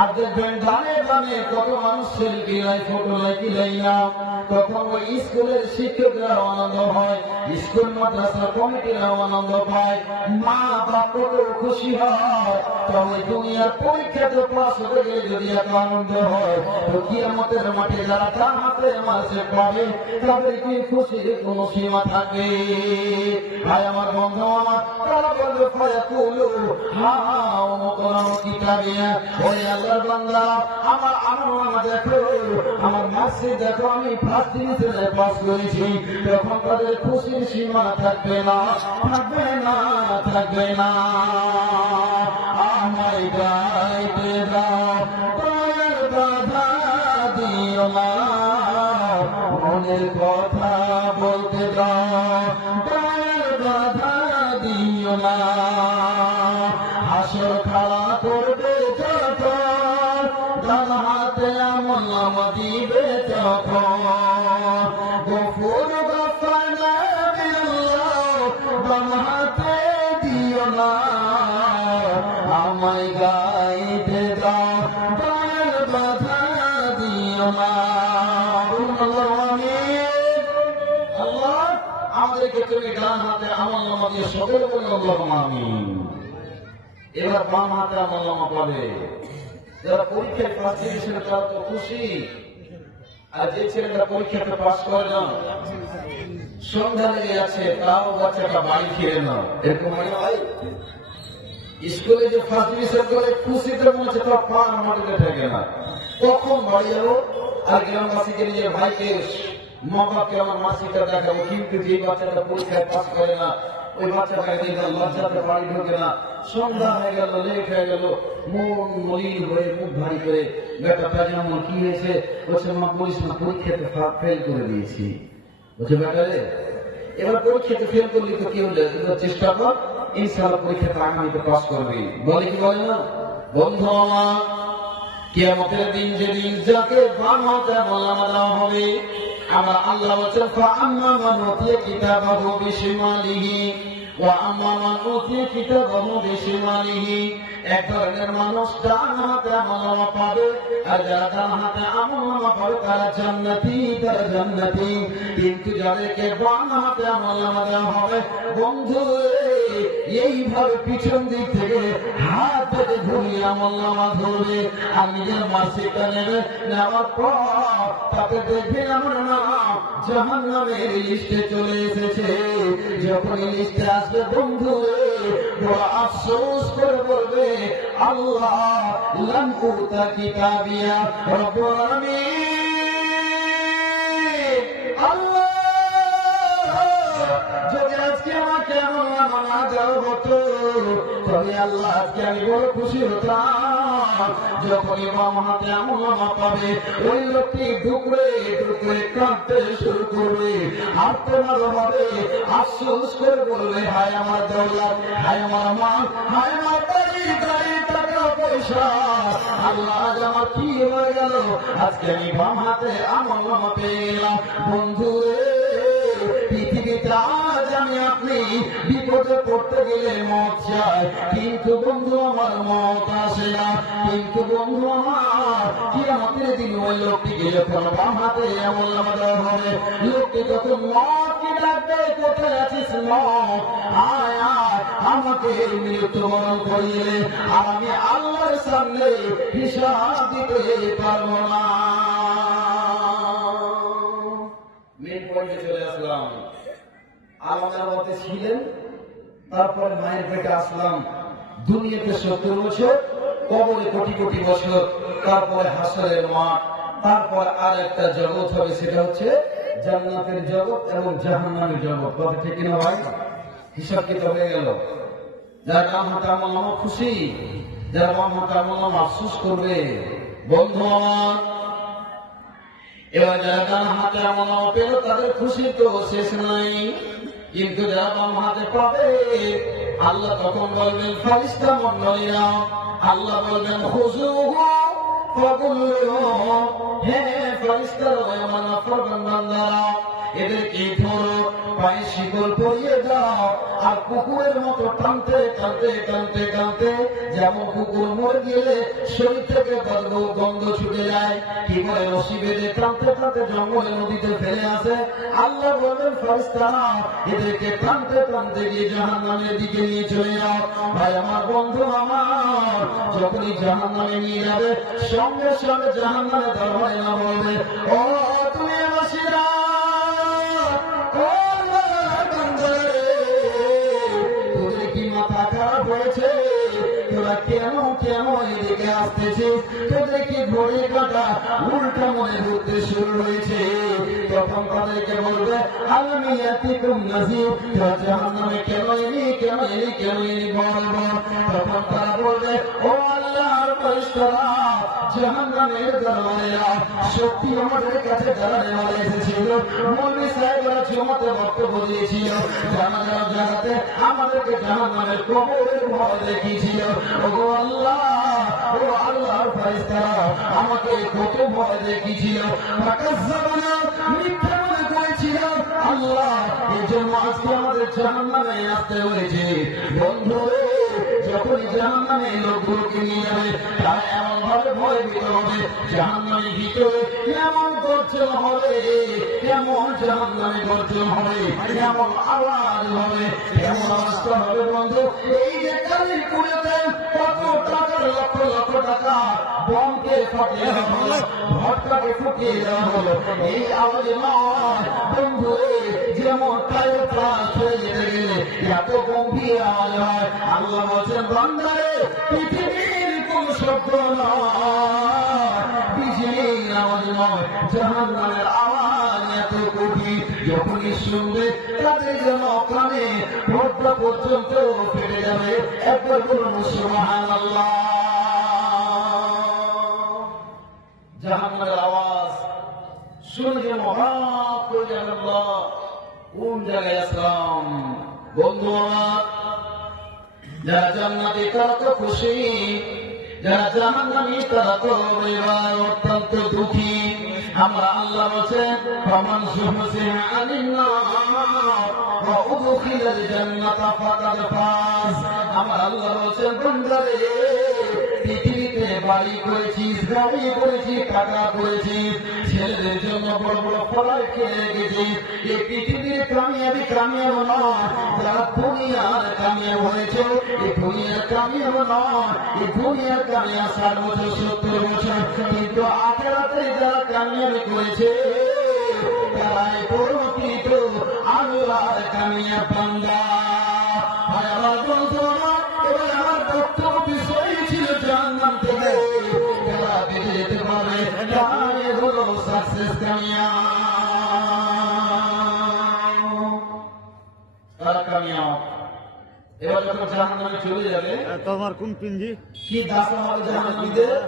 আর দেখবেন ডানে ডানে কত মানুষ সেলফি লাই, ফটো লাই, কি লাই না, তখন ওই স্কুলের শিক্ষকরাও আনন্দ হয়, স্কুল মাদ্রাসা কমিটিরাও আনন্দ পায়, মা বাপ কত খুশি হয়। তবে দুনিয়ার পরীক্ষাতে পাস হতে গেলে যদি এত আনন্দ হয়, তো কিয়ামতের মাঠে যারা ডান হাতে মার্কশিট পাবে তাদের কি খুশির কোন সীমা থাকে? ভাই আমার, বন্ধু আমার, তারা বলবে, ফায়াকুলু হাউ মুকরাম কিতাবিয়া, ওই আল্লাহর বান্দা, আমার আমলনামা দেখো, আমার মার্কশিট দেখো, আমি ফার্স্ট ডিভিশনে পাস করেছি। তখন তাদের খুশির সীমা থাকবে না, থাকবে না, থাকবে না। আমায় গাইতে দাও, দয়ার বাধা দিও না, মনের কথা বলতে দাও, দয়ার বাধা দিও না। হাসর খাড়া করবে যখন, ডান হাতে আমলনামা দিবে তখন, গফুর গফারনা বিল্লাহ, বাম হাতে দিও না, আমায় গাইতে দাও, দয়ার বাধা দিও না। আল্লাহ আমাদেরকে তুমি ডান হাতে আমলনামা দিয়ে সকলে বলে আল্লাহুম্মা আমিন। এবার বাম হাতে আমলনামা পাবে যারা পরীক্ষায় ফার্স্ট ডিভিশনে, তারা তো খুশি। আর যে ছেলেটা পরীক্ষাতে পাস করে না, সন্ধ্যা লেগে যাচ্ছে, তাও বাচ্চাটা বাড়ি ফিরে না, এরকম হয় না ভাই? স্কুলে যে ফার্স্ট ডিভিশন করে খুশিতে মনে হচ্ছে তার পা মাটিতে ঠেকে না, কখন বাড়ি যাবো, আর গ্রামবাসীকে নিজের ভাইকে, মা বাপকে আমার মাসিটা দেখাবো। কিন্তু যে বাচ্চাটা পরীক্ষায় পাস করে না, ওই বাচ্চাটাকে দেখলাম লজ্জাতে বাড়ি ঢোকে না, সন্ধ্যা হয়ে গেল, লেট হয়ে গেল, মন মলিন হয়ে মুখ ভারী করে, বেটা পাজামা কি হয়েছে? বলছে, মা বলিস না, পরীক্ষাতে ফেল করে দিয়েছি। বলছে, বেটা রে, এবার পরীক্ষাতে ফেল করলি তো কি হলে, চেষ্টা কর, ইনশাআল্লাহ পরীক্ষাতে আগামীতে পাস করবি। বলে কি বলে না? বন্ধু আমার, কিয়ামতের দিন যেদিন যাকে বাম হাতে আমলনামা দেওয়া হবে, আমার আল্লাহ বলেন, ফাআম্মা মান উতিয়া কিতাবাহু বিশিমালিহি ওয়া আম্মা মান উতিয়া কিতাবাহু বিশিমালিহি। এক ধরনের মানুষ ডান হাতে আমলনামা পাবে, আর যারা ডান হাতে আমলনামা পাবে তারা জান্নাতি, তারা জান্নাতি। কিন্তু যাদেরকে বাম হাতে আমলনামা দেওয়া হবে, বন্ধু এইভাবে পিছন দিক থেকে হাত পেতে ঘুরিয়ে আমলনামা ধরবে আর নিজের মাসিকটা নেবে, নেওয়ার পর তাকে দেখবে এমন না জাহান্নামের লিস্টে চলে এসেছে। যখন লিস্টে আসবে বন্ধু বড় আফসোস করে বলবে, আল্লাহ লাম উতা কিতাবিয়া রব্বুল আলামিন, আল্লাহ যদি আজকে আমাকে আমলনামা না দেওয়া হতো তবে আল্লাহ আজকে আমি বড় খুশি হতাম। যখনই বাম হাতে আমলনামা পাবে ওই লোকটি ঢুকরে ঢুকরে কাঁদতে শুরু করবে, আর্তনাদ হবে, আফসোস করে বলবে, হায় আমার দৌলত, হায় আমার মাল, হায় আমার বাড়ি গাড়ি টাকা পয়সা, আল্লাহ আজ আমার কি হয়ে গেল, আজকে আমি বাম হাতে আমলনামা পেয়ে গেলাম। বন্ধু পৃথিবীতে আজ আমি আপনি বিপদে পড়তে গেলে মত চাই, কিন্তু বন্ধু আমার মত আসে না। কিন্তু বন্ধু আমার কিয়ামতের দিন ওই লোকটিকে যখন বাম হাতে আমলনামা দেওয়া হবে, লোকটি যখন মতকে ডাকবে, কোথায় আছিস মত, আয় আয় আমাকে মৃত্যুবরণ করিয়ে, আর আমি আল্লাহর সামনে হিসাব দিতে পারবো না। মেন পয়েন্টে চলে আসলাম। আলাদাবাদে ছিলেন, তারপর মায়ের পেটে আসলাম, দুনিয়াতে 70 বছর, কবরে কোটি কোটি বছর, তারপরে হাসরের মাঠ, তারপর আর একটা জগৎ হবে, সেটা হচ্ছে জান্নাতের জগৎ এবং জাহান্নামের জগৎ। কথা ঠিক না ভাই? হিসাব কিতাব হয়ে গেল। যারা বাম হাতে আমলনামা খুশি, যারা বাম হাতে আমলনামা আফসোস করবে। বন্ধু আমার, এবার যারা ডান হাতে আমলনামা পেল তাদের খুশি তো শেষ নাই, কিন্তু যারা বাম হাতে পাবে আল্লাহ তখন বলবেন, ফেরেশতা মণ্ডলীরা, আল্লাহ বলবেন, খুযুহু ফাগুল্লুহু, হে ফেরেশতারা আমার ফরমানবান্দারা, এদেরকে ধরো, পায়ে শিকল পরিয়ে দাও, আর কুকুরের মতো টানতে টানতে টানতে টানতে, যেমন কুকুর মরে গেলে শরীর থেকে গন্ধ ছুটে যায়, কি করে রশি বেঁধে টানতে টানতে জঙ্গলে নদীতে ফেলে আসে, আল্লাহ বলবেন, ফেরেশতারা এদেরকে টানতে টানতে গিয়ে জাহান্নামের দিকে নিয়ে চলে যাও। ভাই আমার, বন্ধু আমার, যখনই জাহান্নামে নিয়ে যাবে সঙ্গে সঙ্গে জাহান্নামের দরবারে না বলবে, ও তুমি বাসীরা, তোদের কি মাথা খারাপ হয়েছে? তোরা কেন কেন এদিকে আসতেছিস? তোদের কি ঘড়ি কাটা উল্টা মনে ঘুরতে শুরু হয়েছে? তখন তাদেরকে বলবে, আমি ইয়াতিকুম নাযীর, তোরা জাহান্নামে কেন এলি, কেন এলি, কেন এলি বলবো। তখন তারা বলবে, ও আল্লাহর ফেরেশতারা, জাহান্নামের দরবারেরা সত্যি আমাদের কাছে যারা নেওয়ালে এসেছিল, মৌলভী সাহেবরা জমাতে বক্তব্য দিয়েছিল, জানাজার জায়গাতে আমাদেরকে জাহান্নামের কবরের ভয় দেখিয়েছিল। ও আল্লাহ, ও আল্লাহর ফেরেশতারা আমাকে কত ভয় দেখিয়েছিল, ফাকাজ্জাবনা, মিথ্যা মনে করেছিল আল্লাহ, এই জন্য আজকে আমাদের জাহান্নামে আসতে হয়েছে। বন্ধু, যখনই জাহান্নামে লোকগুলোকে নিয়ে যাবে তারা এমন ভাবে ভয়ভীত হবে, জাহান্নামের ভিতরে এমন গর্জন হবে, এমন জাহান্নামে গর্জন হবে, এমন আওয়াজ হবে, এমন অবস্থা হবে বন্ধু, এই যে কালির কুড়িতে কত টাকার লক্ষ লক্ষ টাকা বমকে ফাটিয়ে দেওয়া হলো, ভটকাকে ফুটিয়ে দেওয়া হলো, এই আওয়াজে নয় বন্ধু, যেমন টায়ার প্লাস হয়ে যেতে গেলে এত গম্ভীর আওয়াজ হয়। আল্লাহ বলছেন, বান্দারে, পৃথিবীর কোন শব্দ নয়, বিজলির আওয়াজ নয়, জাহান্নামের আওয়াজ এত কঠিন, যখনই শুনবে তাদের যেন কানে পর্দা পর্যন্ত ফেটে যাবে। একবার বলুন সুবহানাল্লাহ। জাহান্নামের আওয়াজ শুনে যেন হঠাৎ করে যেন আল্লাহ কোন জায়গায় আসলাম। বন্ধু আমার, যারা জান্নাতি তারা তো খুশি, যারা জাহান্নামী তারা তো এবার অত্যন্ত দুঃখী। আমরা আল্লাহ বলছেন, ফামান যুহজিহা আনিন নার ওয়া উদখিলাল জান্নাতা ফাকাদ ফাজ। আমরা আল্লাহ বলছেন, বান্দারে, পৃথিবীতে বাড়ি করেছিস, গাড়ি করেছিস, টাকা করেছিস, ছেলেদের জন্য বড় বড় ফলায় খেয়ে রেখেছিস। এই পৃথিবীর কামিয়াবি কামিয়াব নয়, যারা দুনিয়ার কামিয়াব হয়েছে এই দুনিয়ার কামিয়াব নয়। এই দুনিয়ার কামিয়াব 60 বছর 70 বছর, কিন্তু আখেরাতে যারা কামিয়াবি করেছে তারাই প্রকৃত আল্লাহর কামিয়াব বান্দা। আমার বন্ধুরা, এবার আমার বক্তব্য বিষয় ছিল জান্নাত থেকে যারা বেঁচে যেতে পারে তারাই হলো সাকসেস কামিয়াব। তারা কামিয়াব। এবার যখন জাহান্নামে চলে যাবে তোমার কোন পিঞ্জি কি দাসা হবে জাহান্নামীদের,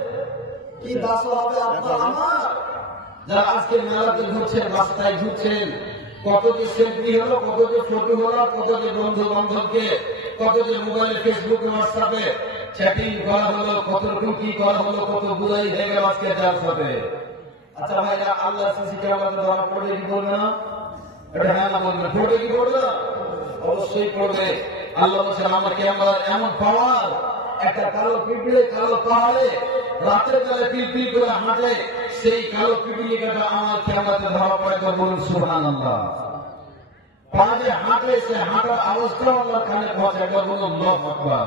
কি দাসা হবে আপনার আমার। যারা আজকে মেলাতে ঘুরছেন, রাস্তায় ঘুরছেন, কত যে সেলফি হলো, কত যে ফটো হলো, কত যে বন্ধু বান্ধবকে, কত যে মোবাইলে ফেসবুকে হোয়াটসঅ্যাপে চ্যাটিং করা হলো, কত রকম কি করা হলো, কত বুড়াই হয়ে গেল আজকে যার সাথে। আচ্ছা ভাইরা, আল্লাহ সিসি ক্যামেরাতে ধরা পড়বে কি পড়বে না? এটা হ্যাঁ না বলবে, পড়বে কি পড়বে না? অবশ্যই পড়বে। আল্লাহ বলছেন আমার ক্যামেরার এমন পাওয়ার, একটা কালো পিঁপড়ে কালো পাহাড়ে রাতের বেলা পিলপিল করে হাঁটে, সেই কালো পিপিলিকাটা আমার ক্যামেরাতে ধরা পড়ে। তো বলুন সুবহানাল্লাহ। পাহাড়ে হাঁটে, সে হাঁটার আওয়াজটা আল্লাহ কানে পৌঁছে। একবার বলুন আল্লাহু আকবার।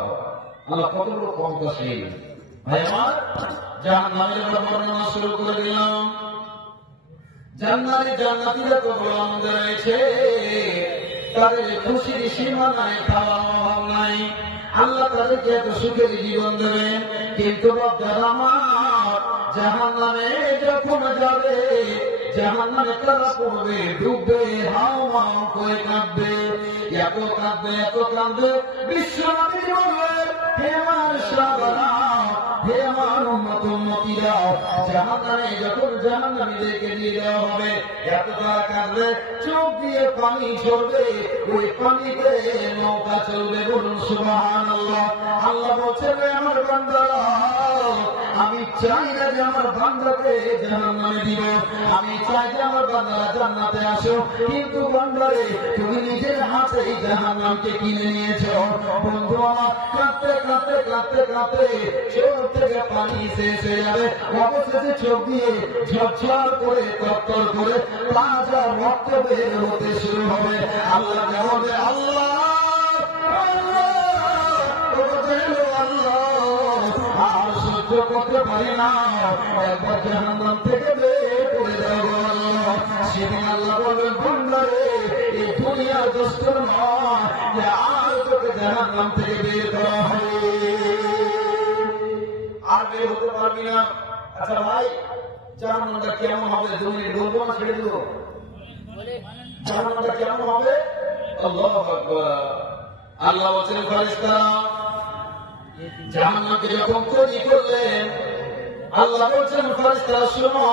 আল্লাহ কত বড় ক্ষমতাশীল। ভাই আমার, জাহান্নামের বর্ণনা শুরু করে দিলাম। জান্নাতে জান্নাতীরা তো বড় আনন্দ রয়েছে, তাদের খুশির সীমা নাই, খাওয়ার অভাব নাই। আল্লাহ তাদেরকে এত সুখের জীবন দেবেন, কিন্তু বাচ্চারা আমার জাহান্নামে যখন যাবে, জাহান্নামে তারা পড়বে, ডুববে, হাও মাও করে কাঁদবে, এত কাঁদবে, এত কাঁদবে। বিশ্বনবী বলবে, হে আমার সাহাবারা, হে আমার উম্মত উম্মতিরা, জাহান্নামে যখন জাহান্নামীদেরকে নিয়ে যাওয়া হবে, এত তারা কাঁদবে, চোখ দিয়ে পানি ঝরবে, ওই পানিতে নৌকা চলবে। বলুন সুবহানাল্লাহ। আল্লাহ বলছেন, আমার বান্দারা, আমি চাই না যে আমার বান্দাকে জাহান্নামে দিব, আমি চাই যে আমার বান্দারা জান্নাতে আসো, কিন্তু বান্দারে তুমি নিজের হাতে জাহান্নামকে কিনে নিয়েছো। বন্ধু আমার, কাঁদতে কাঁদতে কাঁদতে কাঁদতে চোখ থেকে পানি শেষ হয়ে যাবে, অবশেষে চোখ দিয়ে ঝরঝর করে তরতর করে তাজা রক্ত বের হতে শুরু হবে। আল্লাহ বলবে, আল্লাহ আর সহ্য করতে পারি না, একবার জাহান্নাম থেকে বের করে দেবো। সেদিন আল্লাহ বলবেন, বান্দারে, এই দুনিয়ার দোস্ত নয় যে আর তোকে জাহান্নাম থেকে বের করা হবে, আর বের হতে পারবি না। আচ্ছা ভাই, জাহান্নামটা কেমন হবে? 2 মিনিট বলবো না, ছেড়ে দেব? জাহান্নামটা কেমন হবে? আল্লাহু আকবার। আল্লাহ বলছেন, ফেরেশতারা জাহান্নামকে যখন তৈরি করলেন, আল্লাহ বলছেন, ফেরেশতারা শোনো,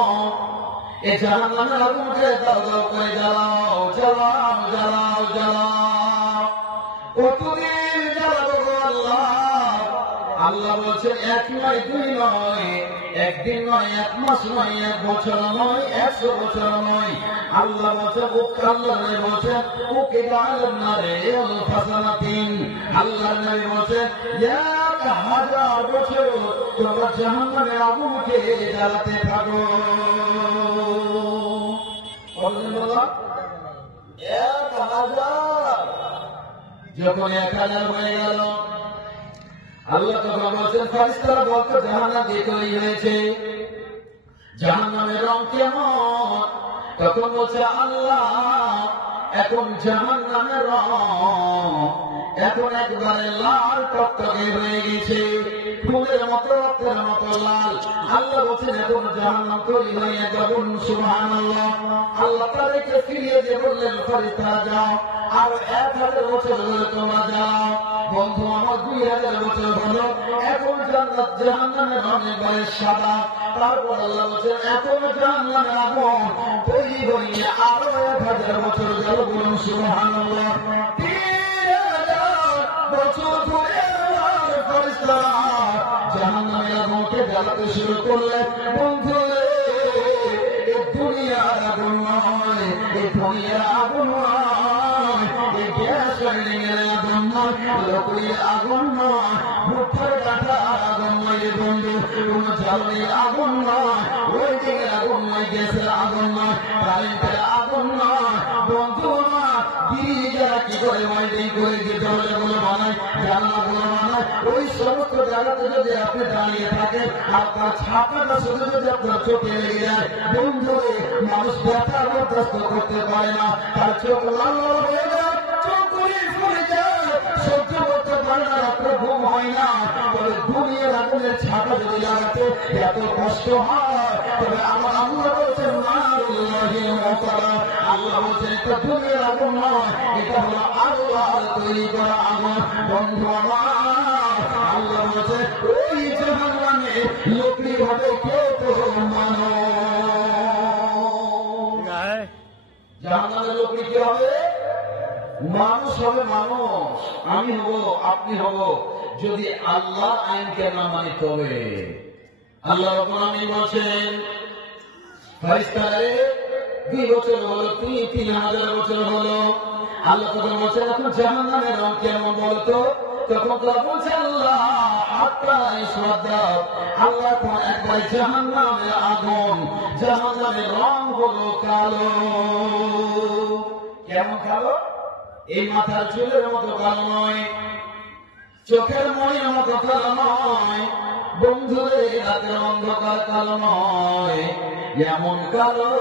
এই জাহান্নামের আগুনকে দাও দাও করে জ্বালাও, জ্বালাও, জ্বালাও, জ্বালাও। কতদিন জ্বালাবো গো আল্লাহ? আল্লাহ বলছেন, 1 নয়, 2 নয়, 1 দিন নয়, 1 মাস নয়, 1 বছর নয়, 100 বছর নয়। আল্লাহ বলছেন, আল্লাহ নবী বলছেন, ওকে গালেন না রে ফাসানাতিন। আল্লাহ নবী বলছেন, 1000 বছর তোমরা জাহান্নামের আগুনকে জ্বালাতে থাকো। বললাম 1000। যখন 1000 হয়ে গেল, আল্লাহ তখন বলছেন, ফেরেশতারা বলতো, জাহান্নাম দিয়ে তৈরি হয়েছে, জাহান্নামের রং কেমন? তখন বলছে, আল্লাহ এখন জাহান্নামের রং এখন একবারে লাল টকটকে হয়ে গেছে, ফুলের মতো, রক্তের মতো লাল। আল্লাহ বলছেন, এখন জাহান্নাম তৈরি হয়ে যাবে। সুবহানাল্লাহ। আল্লাহ তাদেরকে ফিরিয়ে দিয়ে বললেন, ফেরেশতারা যাও, আর 1000 বছর ধরে তোমরা যাও। বন্ধু আমার, 2000 বছর হলো, এখন জান্নাত জাহান্নামের অনেকবারে সাদা। তারপর আল্লাহ বলছেন, এখন জাহান্নামের আগুন তৈরি হয়ে আরো 1000 বছর গেল। বলুন সুবহানাল্লাহ। 3000 বছর ধরে ফেরেশতারা জাহান্নামের আগুনকে জ্বালাতে শুরু করলেন। বন্ধু, এই দুনিয়ার আগুন নয়, এই দুনিয়ার আগুন নয়, এই গ্যাস লাইনের আগুন নয়, লকড়ির আগুন নয়, ভুট্টার কাঁঠার আগুন নয়। বন্ধু, কোন জ্বালানির আগুন নয়, ওয়েল্ডিংয়ের আগুন নয়, গ্যাসের আগুন নয়, কারেন্টের আগুন নয়, বন্ধু নয়। যারা কি করে ওয়েল্ডিং করে যে দরজাগুলো বানায়, জানালাগুলো বানায়, ওই সমস্ত জায়গাতে যদি আপনি দাঁড়িয়ে থাকেন, আপনার ছাপাটা শুধু যদি আপনার চোখে লেগে যায়, বন্ধু মানুষ ব্যথা বরদাস্ত করতে পারে না, তার চোখ লাল লাল হয়ে যায়, চোখ ফুলে যায়, সহ্য করতে পারে না, রাত্রে ঘুম হয় না। তবে দুনিয়ার আগুনের ছাপা যদি লাগাতে এত কষ্ট হয়, তবে আমার আল্লাহ বলছেন না, আল্লাহ বলছেন এটা দুনিয়ার আগুন নয়, এটা হলো আল্লাহর তৈরি করা আগুন। বন্ধু আমার, আল্লাহ বলছে ওই জাহান্নামে লোকরি হবে কেউ তো মানো, জাহান্নামের লোকরি কি হবে? মানুষ হবে, মানুষ। আমি হব, আপনি হব, যদি আল্লাহ আইনকে না মানি তবে। আল্লাহ রাব্বুল আলামিন বলেন ফেরেশতারে 2 বছর হলো, 3,000 বছর হলো। আল্লাহ তখন বলছেন এখন জাহান্নামের রং কেমন বলতো? তখন তারা বলছে আল্লাহ আপনার শ্রদ্ধা, আল্লাহ কোন একবার জাহান্নামের আগুন, জাহান্নামের রং হলো কালো। কেমন কালো? এই মাথার চুলের মতো কালো নয়, চোখের মণির মতো কালো নয়, বন্ধুরে রাতের অন্ধকার কালো নয়, এমন কালো।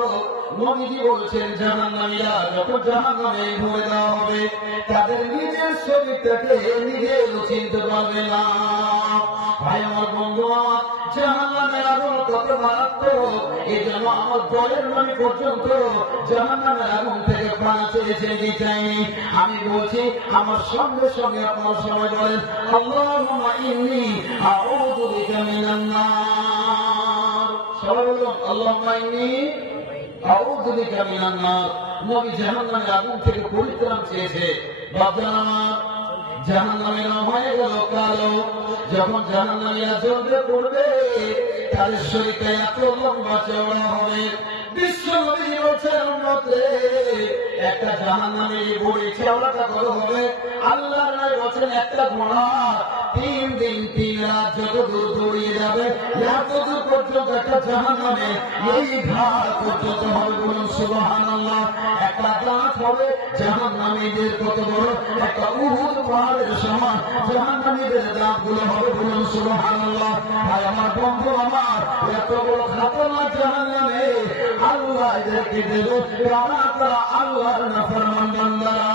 নবীজি বলছেন জাহান্নামীরা যখন জাহান্নামে ভরে দেওয়া হবে, তাদের নিজের শরীরটাকে নিজেও চিনতে পারবে না। ভাই আমার, বন্ধু আমার, জাহান্নামের আগুন কত মারাত্মক, এই জন্য আমার দলের নবী পর্যন্ত জাহান্নামের আগুন থেকে প্রাণ চেয়েছে, চাইনি। আমি বলছি আমার সঙ্গে সঙ্গে আপনার সবাই বলেন আল্লাহুম্মা ইন্নী আউযু বিকা মিনান নার। সবাই বলুন আল্লাহুম্মা ইন্নী আউযু বিকা মিনান নার। নবী জাহান্নামের আগুন থেকে পরিত্রাণ চেয়েছে। বাবা আমার, জাহান্নামের রং হয়ে গেল কালো। যখন জাহান্নামীরা জ্বলতে পড়বে, তাদের শরীরটা এত লম্বা চওড়া হবে, বিশ্ব নবী বলছেন উম্মতে একটা জাহান্নামীর বড়ি চওড়াটা কত হবে? আল্লাহর নবী বলছেন একটা ঘোড়া 3 দিন 3 রাত যত দূর দৌড়িয়ে যাবে, এত দূর পর্যন্ত একটা জাহান্নামে এই ঘাট পর্যন্ত হবে। বলুন সুবহানাল্লাহ। একটা দাঁত হবে জাহান্নামীদের কত বড়, একটা উহুদ পাহাড়ের সমান জাহান্নামীদের দাঁতগুলো হবে। বলুন সুবহানাল্লাহ। ভাই আমার, বন্ধু আমার, এত বড় খাতরনাক জাহান্নামে আল্লাহ এদেরকে দেবে কারা? তারা আল্লাহর নাফরমান বান্দারা।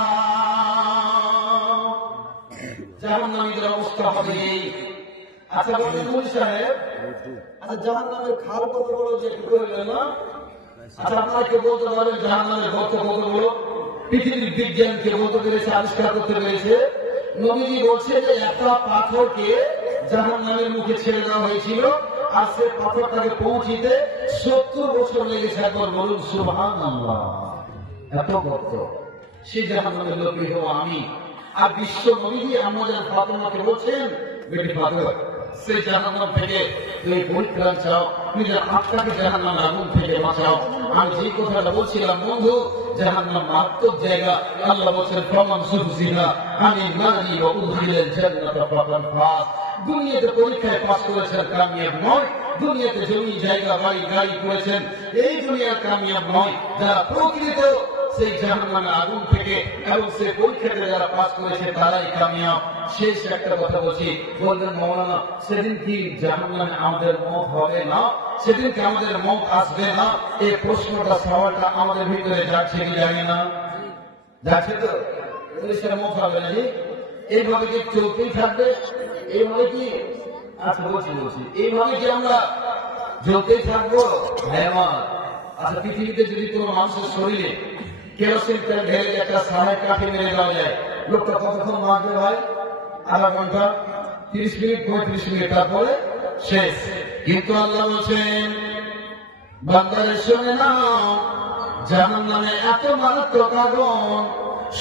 জাহান্নামীদের অবস্থা হবে এই। আচ্ছা বলেন মুনি সাহেব, আচ্ছা জাহান্নামের খাল কত বড় যে একটু বললেন না? আচ্ছা আপনাকে বলতে পারেন জাহান্নামের গর্ত কত বড়? পৃথিবীর বিজ্ঞানকে বলতে পেরেছে, আবিষ্কার করতে পেরেছে। নবীজি বলছে যে একটা পাথরকে জাহান্নামের মুখে ছেড়ে দেওয়া হয়েছিল, আর সে পাথরটাকে পৌঁছিতে 70 বছর লেগেছে। একবার বলুন সুবহানাল্লাহ। এত গর্ত, সেই জাহান্নামের লোকই হবো আমি। আর বিশ্ব নবীজি আমাদের ফাতেমাকে বলছেন বেটি ফাতেমা, সেই জাহান্নাম থেকে তুমি পরিত্রাণ চাও, নিজের আত্মাকে জাহান্নামের আগুন থেকে বাঁচাও। আমি যে কথাটা বলছিলাম বন্ধু, জাহান্নাম মারাত্মক জায়গা। আল্লাহ বলছেন ফামান সুফসিহা আনিন নারি ওয়া উদখিলাল জান্নাতা ফাকাদ ফাজ। দুনিয়াতে পরীক্ষায় পাস করেছেন কামিয়াব নয়, দুনিয়াতে জমি জায়গা বাড়ি গাড়ি করেছেন, এই দুনিয়ার কামিয়াব নয়। যারা প্রকৃত সেই জাহান্নামের আগুন থেকে এবং সেই পরীক্ষাতে যারা পাস করেছে তারাই কামিয়াব। শেষ একটা কথা বলছি, বললেন মৌলানা সেদিন কি জাহান্নামে আমাদের মত হবে না? সেদিন কি আমাদের মত আসবে না? এই প্রশ্নটা সওয়ালটা আমাদের ভিতরে যাচ্ছে কি জানি না? যাচ্ছে তো? পুলিশের মত হবে না জি? এইভাবে কি চলতেই থাকবে? এইভাবে কি? আচ্ছা বলছি এইভাবে কি আমরা চলতেই থাকবো? হ্যাঁ। আচ্ছা পৃথিবীতে যদি কোনো মানুষের শরীরে কেরোসিন তেল ঢেলে একটা সাহেব কাঠি মেরে দেওয়া যায়, লোকটা কতক্ষণ মারবে ভাই? আধা ঘন্টা, 30 মিনিট, 35 মিনিট, তারপরে শেষ। কিন্তু আল্লাহ বলছেন বান্দারে শুনে নাও, জাহান্নামে এত মারাত্মক আগুন,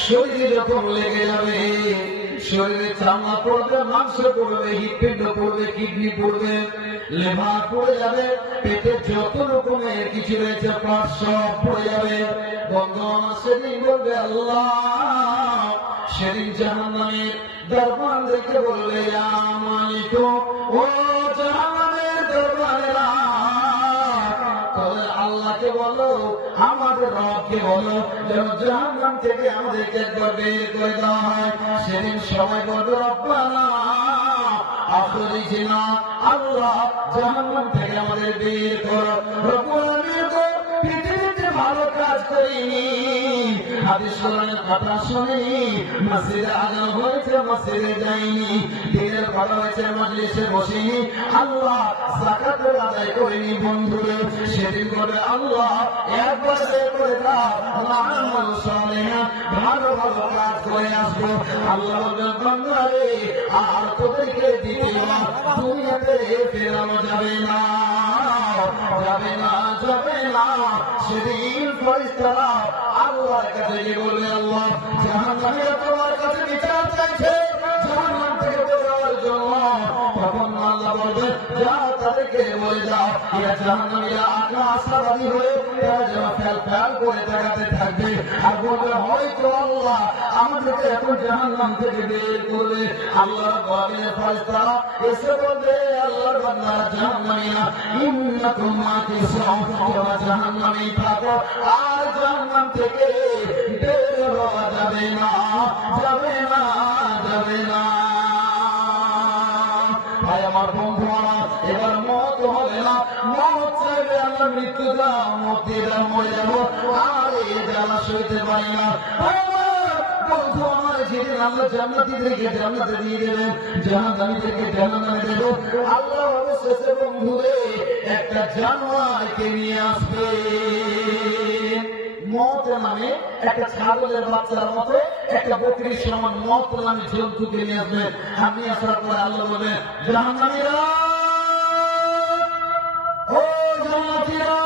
শরীরে যখন লেগে যাবে, শরীরে চামড়া পড়বে, মাংস পড়বে, হৃৎপিণ্ড পড়বে, কিডনি পড়বে, লিভার পড়ে যাবে, পেটে যত রকমের কিছু রয়েছে পাঁচ সব পড়ে যাবে। বন্ধন সেদিন বলবে আল্লাহ, সেদিন জাহান্নামের দরবার দেখে বললে মালিক, ও জাহান্নামের আল্লাহকে বলো, আমাদের রবকে বলো, যেন জাহান্নাম থেকে আমাদেরকে একবার বের করে দেওয়া হয়। সেদিন সবাই বলবে রব্বানা আখরিজনা, আল্লাহ জাহান্নাম থেকে আমাদের বের করো। রব্বুল আলামিন তো পৃথিবীতে ভালো কাজ করিনি, হাদিস কোরআনের কথা শুনিনি, মসজিদে আযান হয়েছে মসজিদে যাইনি, দিনের কথা হয়েছে মজলিসে বসিনি, আল্লাহ যাকাত আদায় করিনি। বন্ধুরে সেদিন বলে আল্লাহ একবার বের করে দাও, আমাল সালেহা ভালো ভালো কাজ করে আসবো। আল্লাহ বলবেন বান্দারে আর তোদেরকে দ্বিতীয়বার দুনিয়াতে ফেরানো যাবে না, যাবে না, যাবে না। সেদিন ফেরেশতারা আল্লাহর কাছে গিয়ে বলবে আল্লাহ জাহান্নামীরা তোমার কাছে বিচার চাইছে জাহান্নাম থেকে বেরোনোর জন্য। তখন আল্লাহ বলবে যা তাদেরকে বলে যাও এরা জাহান্নামীরা আশাবাদী হয়ে তারা যেন ফেল ফেল করে দেখাতে থাকবে আর বলবে হয়তো আল্লাহ আমাদেরকে এখন জাহান্নাম থেকে বের করবে। আল্লাহর বাবিনের ফেরেশতারা এসে বলবে আল্লাহর বান্দারা জাহান্নামীরা ইন্নাকুম মাকিসুন, তোমরা জাহান্নামী থাকো আর জাহান্নাম থেকে বের হওয়া যাবে না, যাবে না, যাবে না। ভাই আমার বন্ধু আমার এবার মত হবে না, মত চাইবে আল্লাহ মৃত্যু দাও, মত দিয়ে দাও, মরে যাবো আর এই জ্বালা সইতে পারি না। বন্ধু আমার যেদিন আল্লাহ জান্নাতি থেকে জান্নাতে দিয়ে দেবেন, জাহান্নামী থেকে জাহান্নামে দেবেন, আল্লাহ অবশেষে বন্ধুরে একটা জানোয়ারকে নিয়ে আসবে। মত নামে একটা ছাগলের বাচ্চার মতো একটা বকরির সমান মত নামে জন্তুকে নিয়ে আসবে। আমি আসার পরে আল্লাহ বলবেন জাহান্নামীরা ও জান্নাতীরা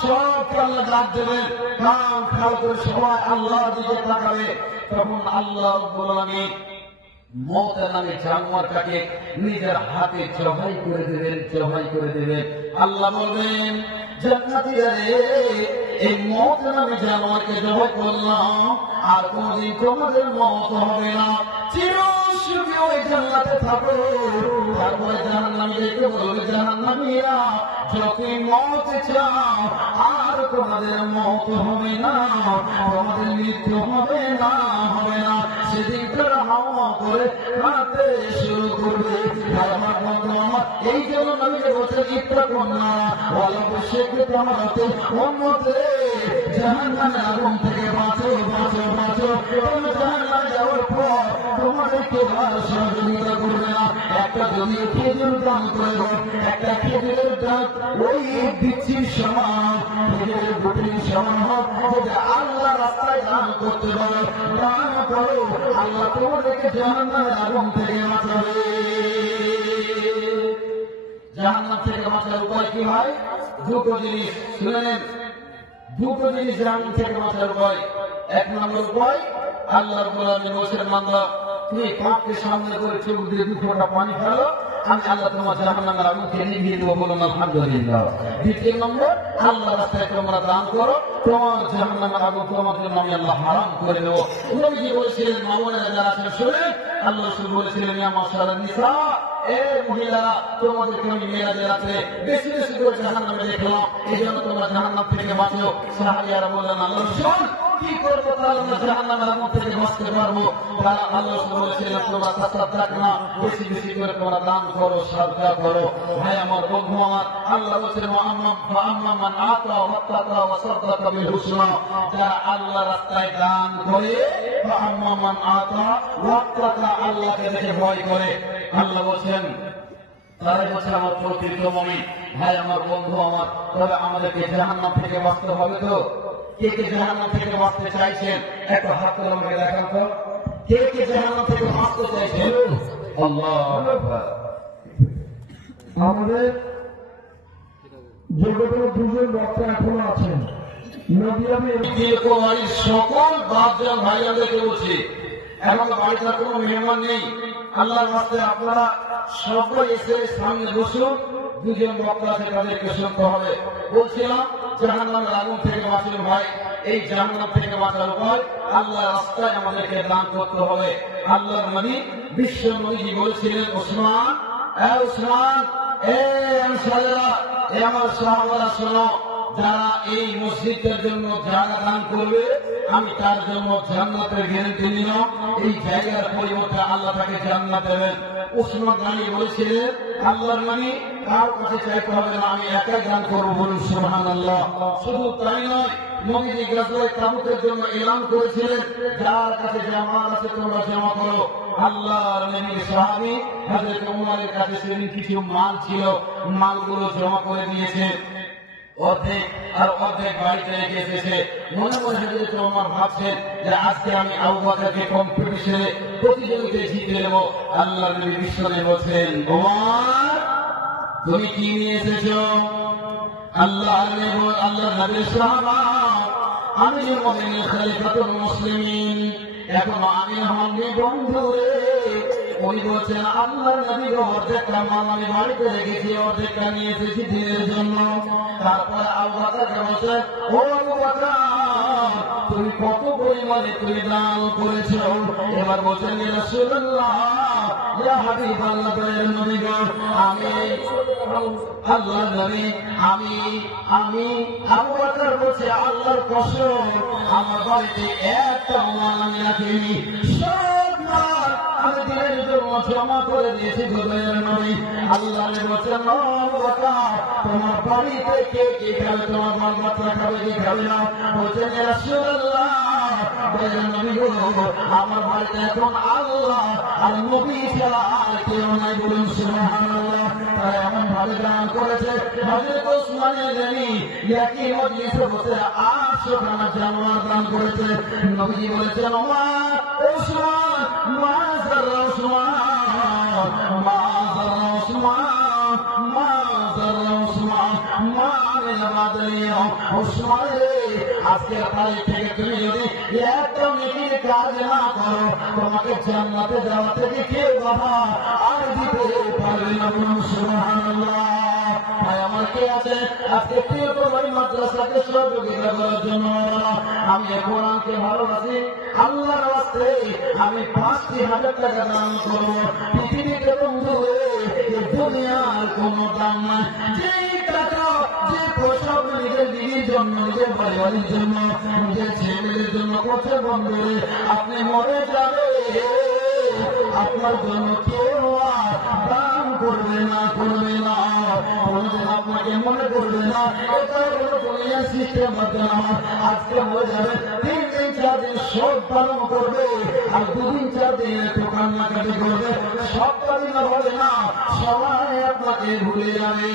সবকে আল্লাহ ডাক দেবেন, কান খাল করে সবাই আল্লাহর দিকে তাকাবে। তখন আল্লাহ রাব্বুল আলামিন মওতের নামে জানোয়ারটাকে নিজের হাতে জবাই করে দেবেন, জবাই করে দেবেন। আল্লাহ বলবেন জান্নাতীরা রে এই মওত নামে জানোয়ারকে জবাই করলাম আর কোনদিন তোমাদের মওত হবে না, চিরসুখী ওই জান্নাতে থাকো। তারপরে জাহান্নামীদেরকে বলবে জাহান্নামীরা যতই মওত চাও আর তোমাদের মওত হবে না, তোমাদের মৃত্যু হবে না, হবে না। সেদিন তারা হাওয়া করে কাঁদতে শুরু করবে। আমার বন্ধু আমার এই জন্য নবীজি বলছেন ইত্তাকুন নার ওয়ালা তুশরিকু আমাতে উম্মতে জাহান্নামের আগুন থেকে বাঁচো, বাঁচো, বাঁচো। তোমরা জাহান্নামে যাওয়ার পর তোমাদেরকে আর সহযোগিতা করবে না। একটা যদি খেজুর দান করে দাও, একটা খেজুরের ডাক ওই বিচ্ছির সমান, খেজুরের গুটির সমান হোক, যদি আল্লাহ রাস্তায় দান করতে পারো, দান করো, আল্লাহ তোমাদেরকে জাহান্নামের আগুন থেকে বাঁচাবে। জাহান্নাম থেকে বাঁচার উপায় কি হয়? দুটো জিনিস শুনে নেন, দুটো জিনিস জাহান্নাম থেকে বাঁচার উপায়। এক নম্বর উপায় আল্লাহ রাব্বুল আলামিন বলেছেন বান্দা তুমি পাপকে সামনে করে চোখ দিয়ে 2 ফোঁটা পানি ফেলো, আমি আল্লাহ তোমার জাহান্নামের আগুন থেকে নিভিয়ে দেবো, বলুন আলহামদুলিল্লাহ। দ্বিতীয় নম্বর আল্লাহ রাস্তায় তোমরা দান করো, তোমার জাহান্নামের আগুন তোমার জন্য আমি আল্লাহ হারাম করে দেবো। নবীজি বলেছিলেন মামুনেরা যারা আছেন শুনেন, আল্লাহ রাসূল বলেছিলেন ইয়া মাশাআল্লাহ নিসা, এ মহিলারা তোমাদেরকে আমি মেয়েরাজে রাত্রে বেশি বেশি করে জাহান্নামে দেখলাম, এই জন্য তোমরা জাহান্নাম থেকে বাঁচো। সাহাবীরা বললেন আল্লাহ রাসূল কি করবো তাহলে আমরা জাহান্নামের আগুন থেকে বাঁচতে পারবো? তারা আল্লাহ রাসূল বলেছিলেন তোমরা তাসাদদাক না, বেশি বেশি করে তোমরা দান করো, সাদকা করো। ভাই আমার বন্ধু আমার আল্লাহ বলেছেন আম্মা মান আতা ওয়াত্তাকা ওয়া সাদদাকা বিল হুসনা, যারা আল্লাহ রাস্তায় দান করে, আম্মা মান আতা ওয়াত্তাকা আল্লাহকে দেখে ভয় করে, আল্লাহ বলছেন তারাই হচ্ছে আমার প্রকৃত মুমিন। ভাই আমার বন্ধু আমার তবে আমাদেরকে জাহান্নাম থেকে বাঁচতে হবে তো। কে কে জাহান্নাম থেকে বাঁচতে চাইছেন একটা হাত করে আমাকে দেখান তো, কে কে জাহান্নাম থেকে বাঁচতে চাইছেন? আল্লাহু আকবার। আমাদের জগতের 2 জন বক্তা এখনো আছেন, সকল বাপজান ভাইয়াদেরকে বলছি এখন বাড়িতে কোনো মেহমান নেই, আল্লাহর রাস্তায় আপনারা সবাই এসে সামনে বসুন। 2 জন বক্তা আছে তাদেরকে শুনতে হবে। বলছিলাম জাহান্নামের আগুন থেকে বাঁচুন ভাই, এই জাহান্নাম থেকে বাঁচার উপায় আল্লাহর রাস্তায় আমাদেরকে দান করতে হবে। আল্লাহর নবী বিশ্ব নবীজি বলেছিলেন উসমান, উসমান আমার সাহাবারা শোনো, যারা এই মসজিদের জন্য জায়গা দান করবে আমি তার জন্য জান্নাতের গ্যারান্টি নিলাম। এই জায়গার পরিবর্তে আল্লাহ তাকে জান্নাত দেবেন। উসমান গনি বলেছিলেন, আল্লাহর মানে কার কাছে চাইতে হবে না, আমি একাই দান করবো, বলুন সুবহানাল্লাহ। শুধু তাই নয়, নবীজি গাজওয়ায়ে তাবুকের জন্য এলান করেছিলেন, যার কাছে যা মাল আছে তোমরা জমা করো। আল্লাহর নবীর সাহাবী হযরত ওমরের কাছে সেদিন কিছু মাল ছিল, মালগুলো জমা করে দিয়েছে। অর্ধেক আর অর্ধেক বাড়িতে রেখে এসেছে। মনে মনে হযরত ওমর ভাবছেন যে আজকে আমি আবু বকরকে কম্পিটিশনে প্রতিযোগিতায় জিতে নেব। আল্লাহর নবী বিশ্বনে বলছেন, ওমর তুমি কি নিয়ে এসেছো? আল্লাহর নবীর সাহাবা, আমি মুমিনের খলিফাতুল মুসলিমিন, এখনো আমি হননি বন্ধু রে। উনি বলছেন, আল্লাহর নবী অর্ধেকটা মাল আমি বাড়িতে রেখেছি, অর্ধেকটা নিয়ে এসেছি দিনের জন্য। তারপর আবু বকরকে বলছেন, ও আবু বকর তুমি কত পরিমাণে তুমি দান করেছো? এবার বলছেন, ইয়া রাসূলুল্লাহ, ইয়া হাবিবাল্লাহ, দয়ার নবী গো, আমি আল্লাহর নবী, আমি আবু বকর বলছে, আল্লাহর কসম আমার বাড়িতে একটা মাল আমি রাখিনি, সব মাল আমি দিনের জন্য জমা করে দিয়েছি। দয়ার নবী আল্লাহ বলছেন, আবু বকর তোমার বাড়িতে কে কে খাবে, তোমার বাল বাচ্চা খাবে কি খাবে না? বলছেন, ইয়া রাসূলুল্লাহ, দয়ার নবী গো, আমার বাড়িতে এখন আল্লাহ আর নবী ছাড়া আর কেউ নাই, বলুন সুবহানাল্লাহ। তাই এমন ভাবে দান করেছে, হযরত ওসমান গনি একই মজলিসে বসে 800 খানা জানোয়ার দান করেছে। নবীজি বলেছেন, ওসমান মাযারা ওসমান, মাযারা ওসমান, মাযারা ওসমান, ওসমান রে, আজকের তারিখ থেকে তুমি যদি একটা নেকির কাজ না করো, তোমাকে জান্নাতে যাওয়া থেকে কেউ বাধা আর দিতে পারবে না, বলুন সুবহানাল্লাহ। ভাই আমার কে আছে আজকে কেউ তোমার মাদ্রাসাকে সহযোগিতা করার জন্য? আমি কোরআনকে ভালোবাসি, আল্লাহর রাস্তে আমি 5,000 টাকা দান করবো। পৃথিবীতে বন্ধু দুনিয়ার কোন দাম নাই। যে টাকা যে পয়সা নিজের দিদির জন্য, নিজের পরিবারের জন্য, নিজের ছেলেদের জন্য করছে বন্ধু, আপনি মরে যাবে, আপনার জন্য কেউ আর দান করবে না, করবে না, কোনদিন আপনাকে মনে করবে না। এটা হলো দুনিয়ার সিস্টেম। আজকে মরে যাবে, 3 দিন 4 দিন শোক পালন করবে, আর 2 দিন 4 দিন একটু কান্নাকাটি করবে। সব দিন হবে না, সবাই আপনাকে ভুলে যাবে।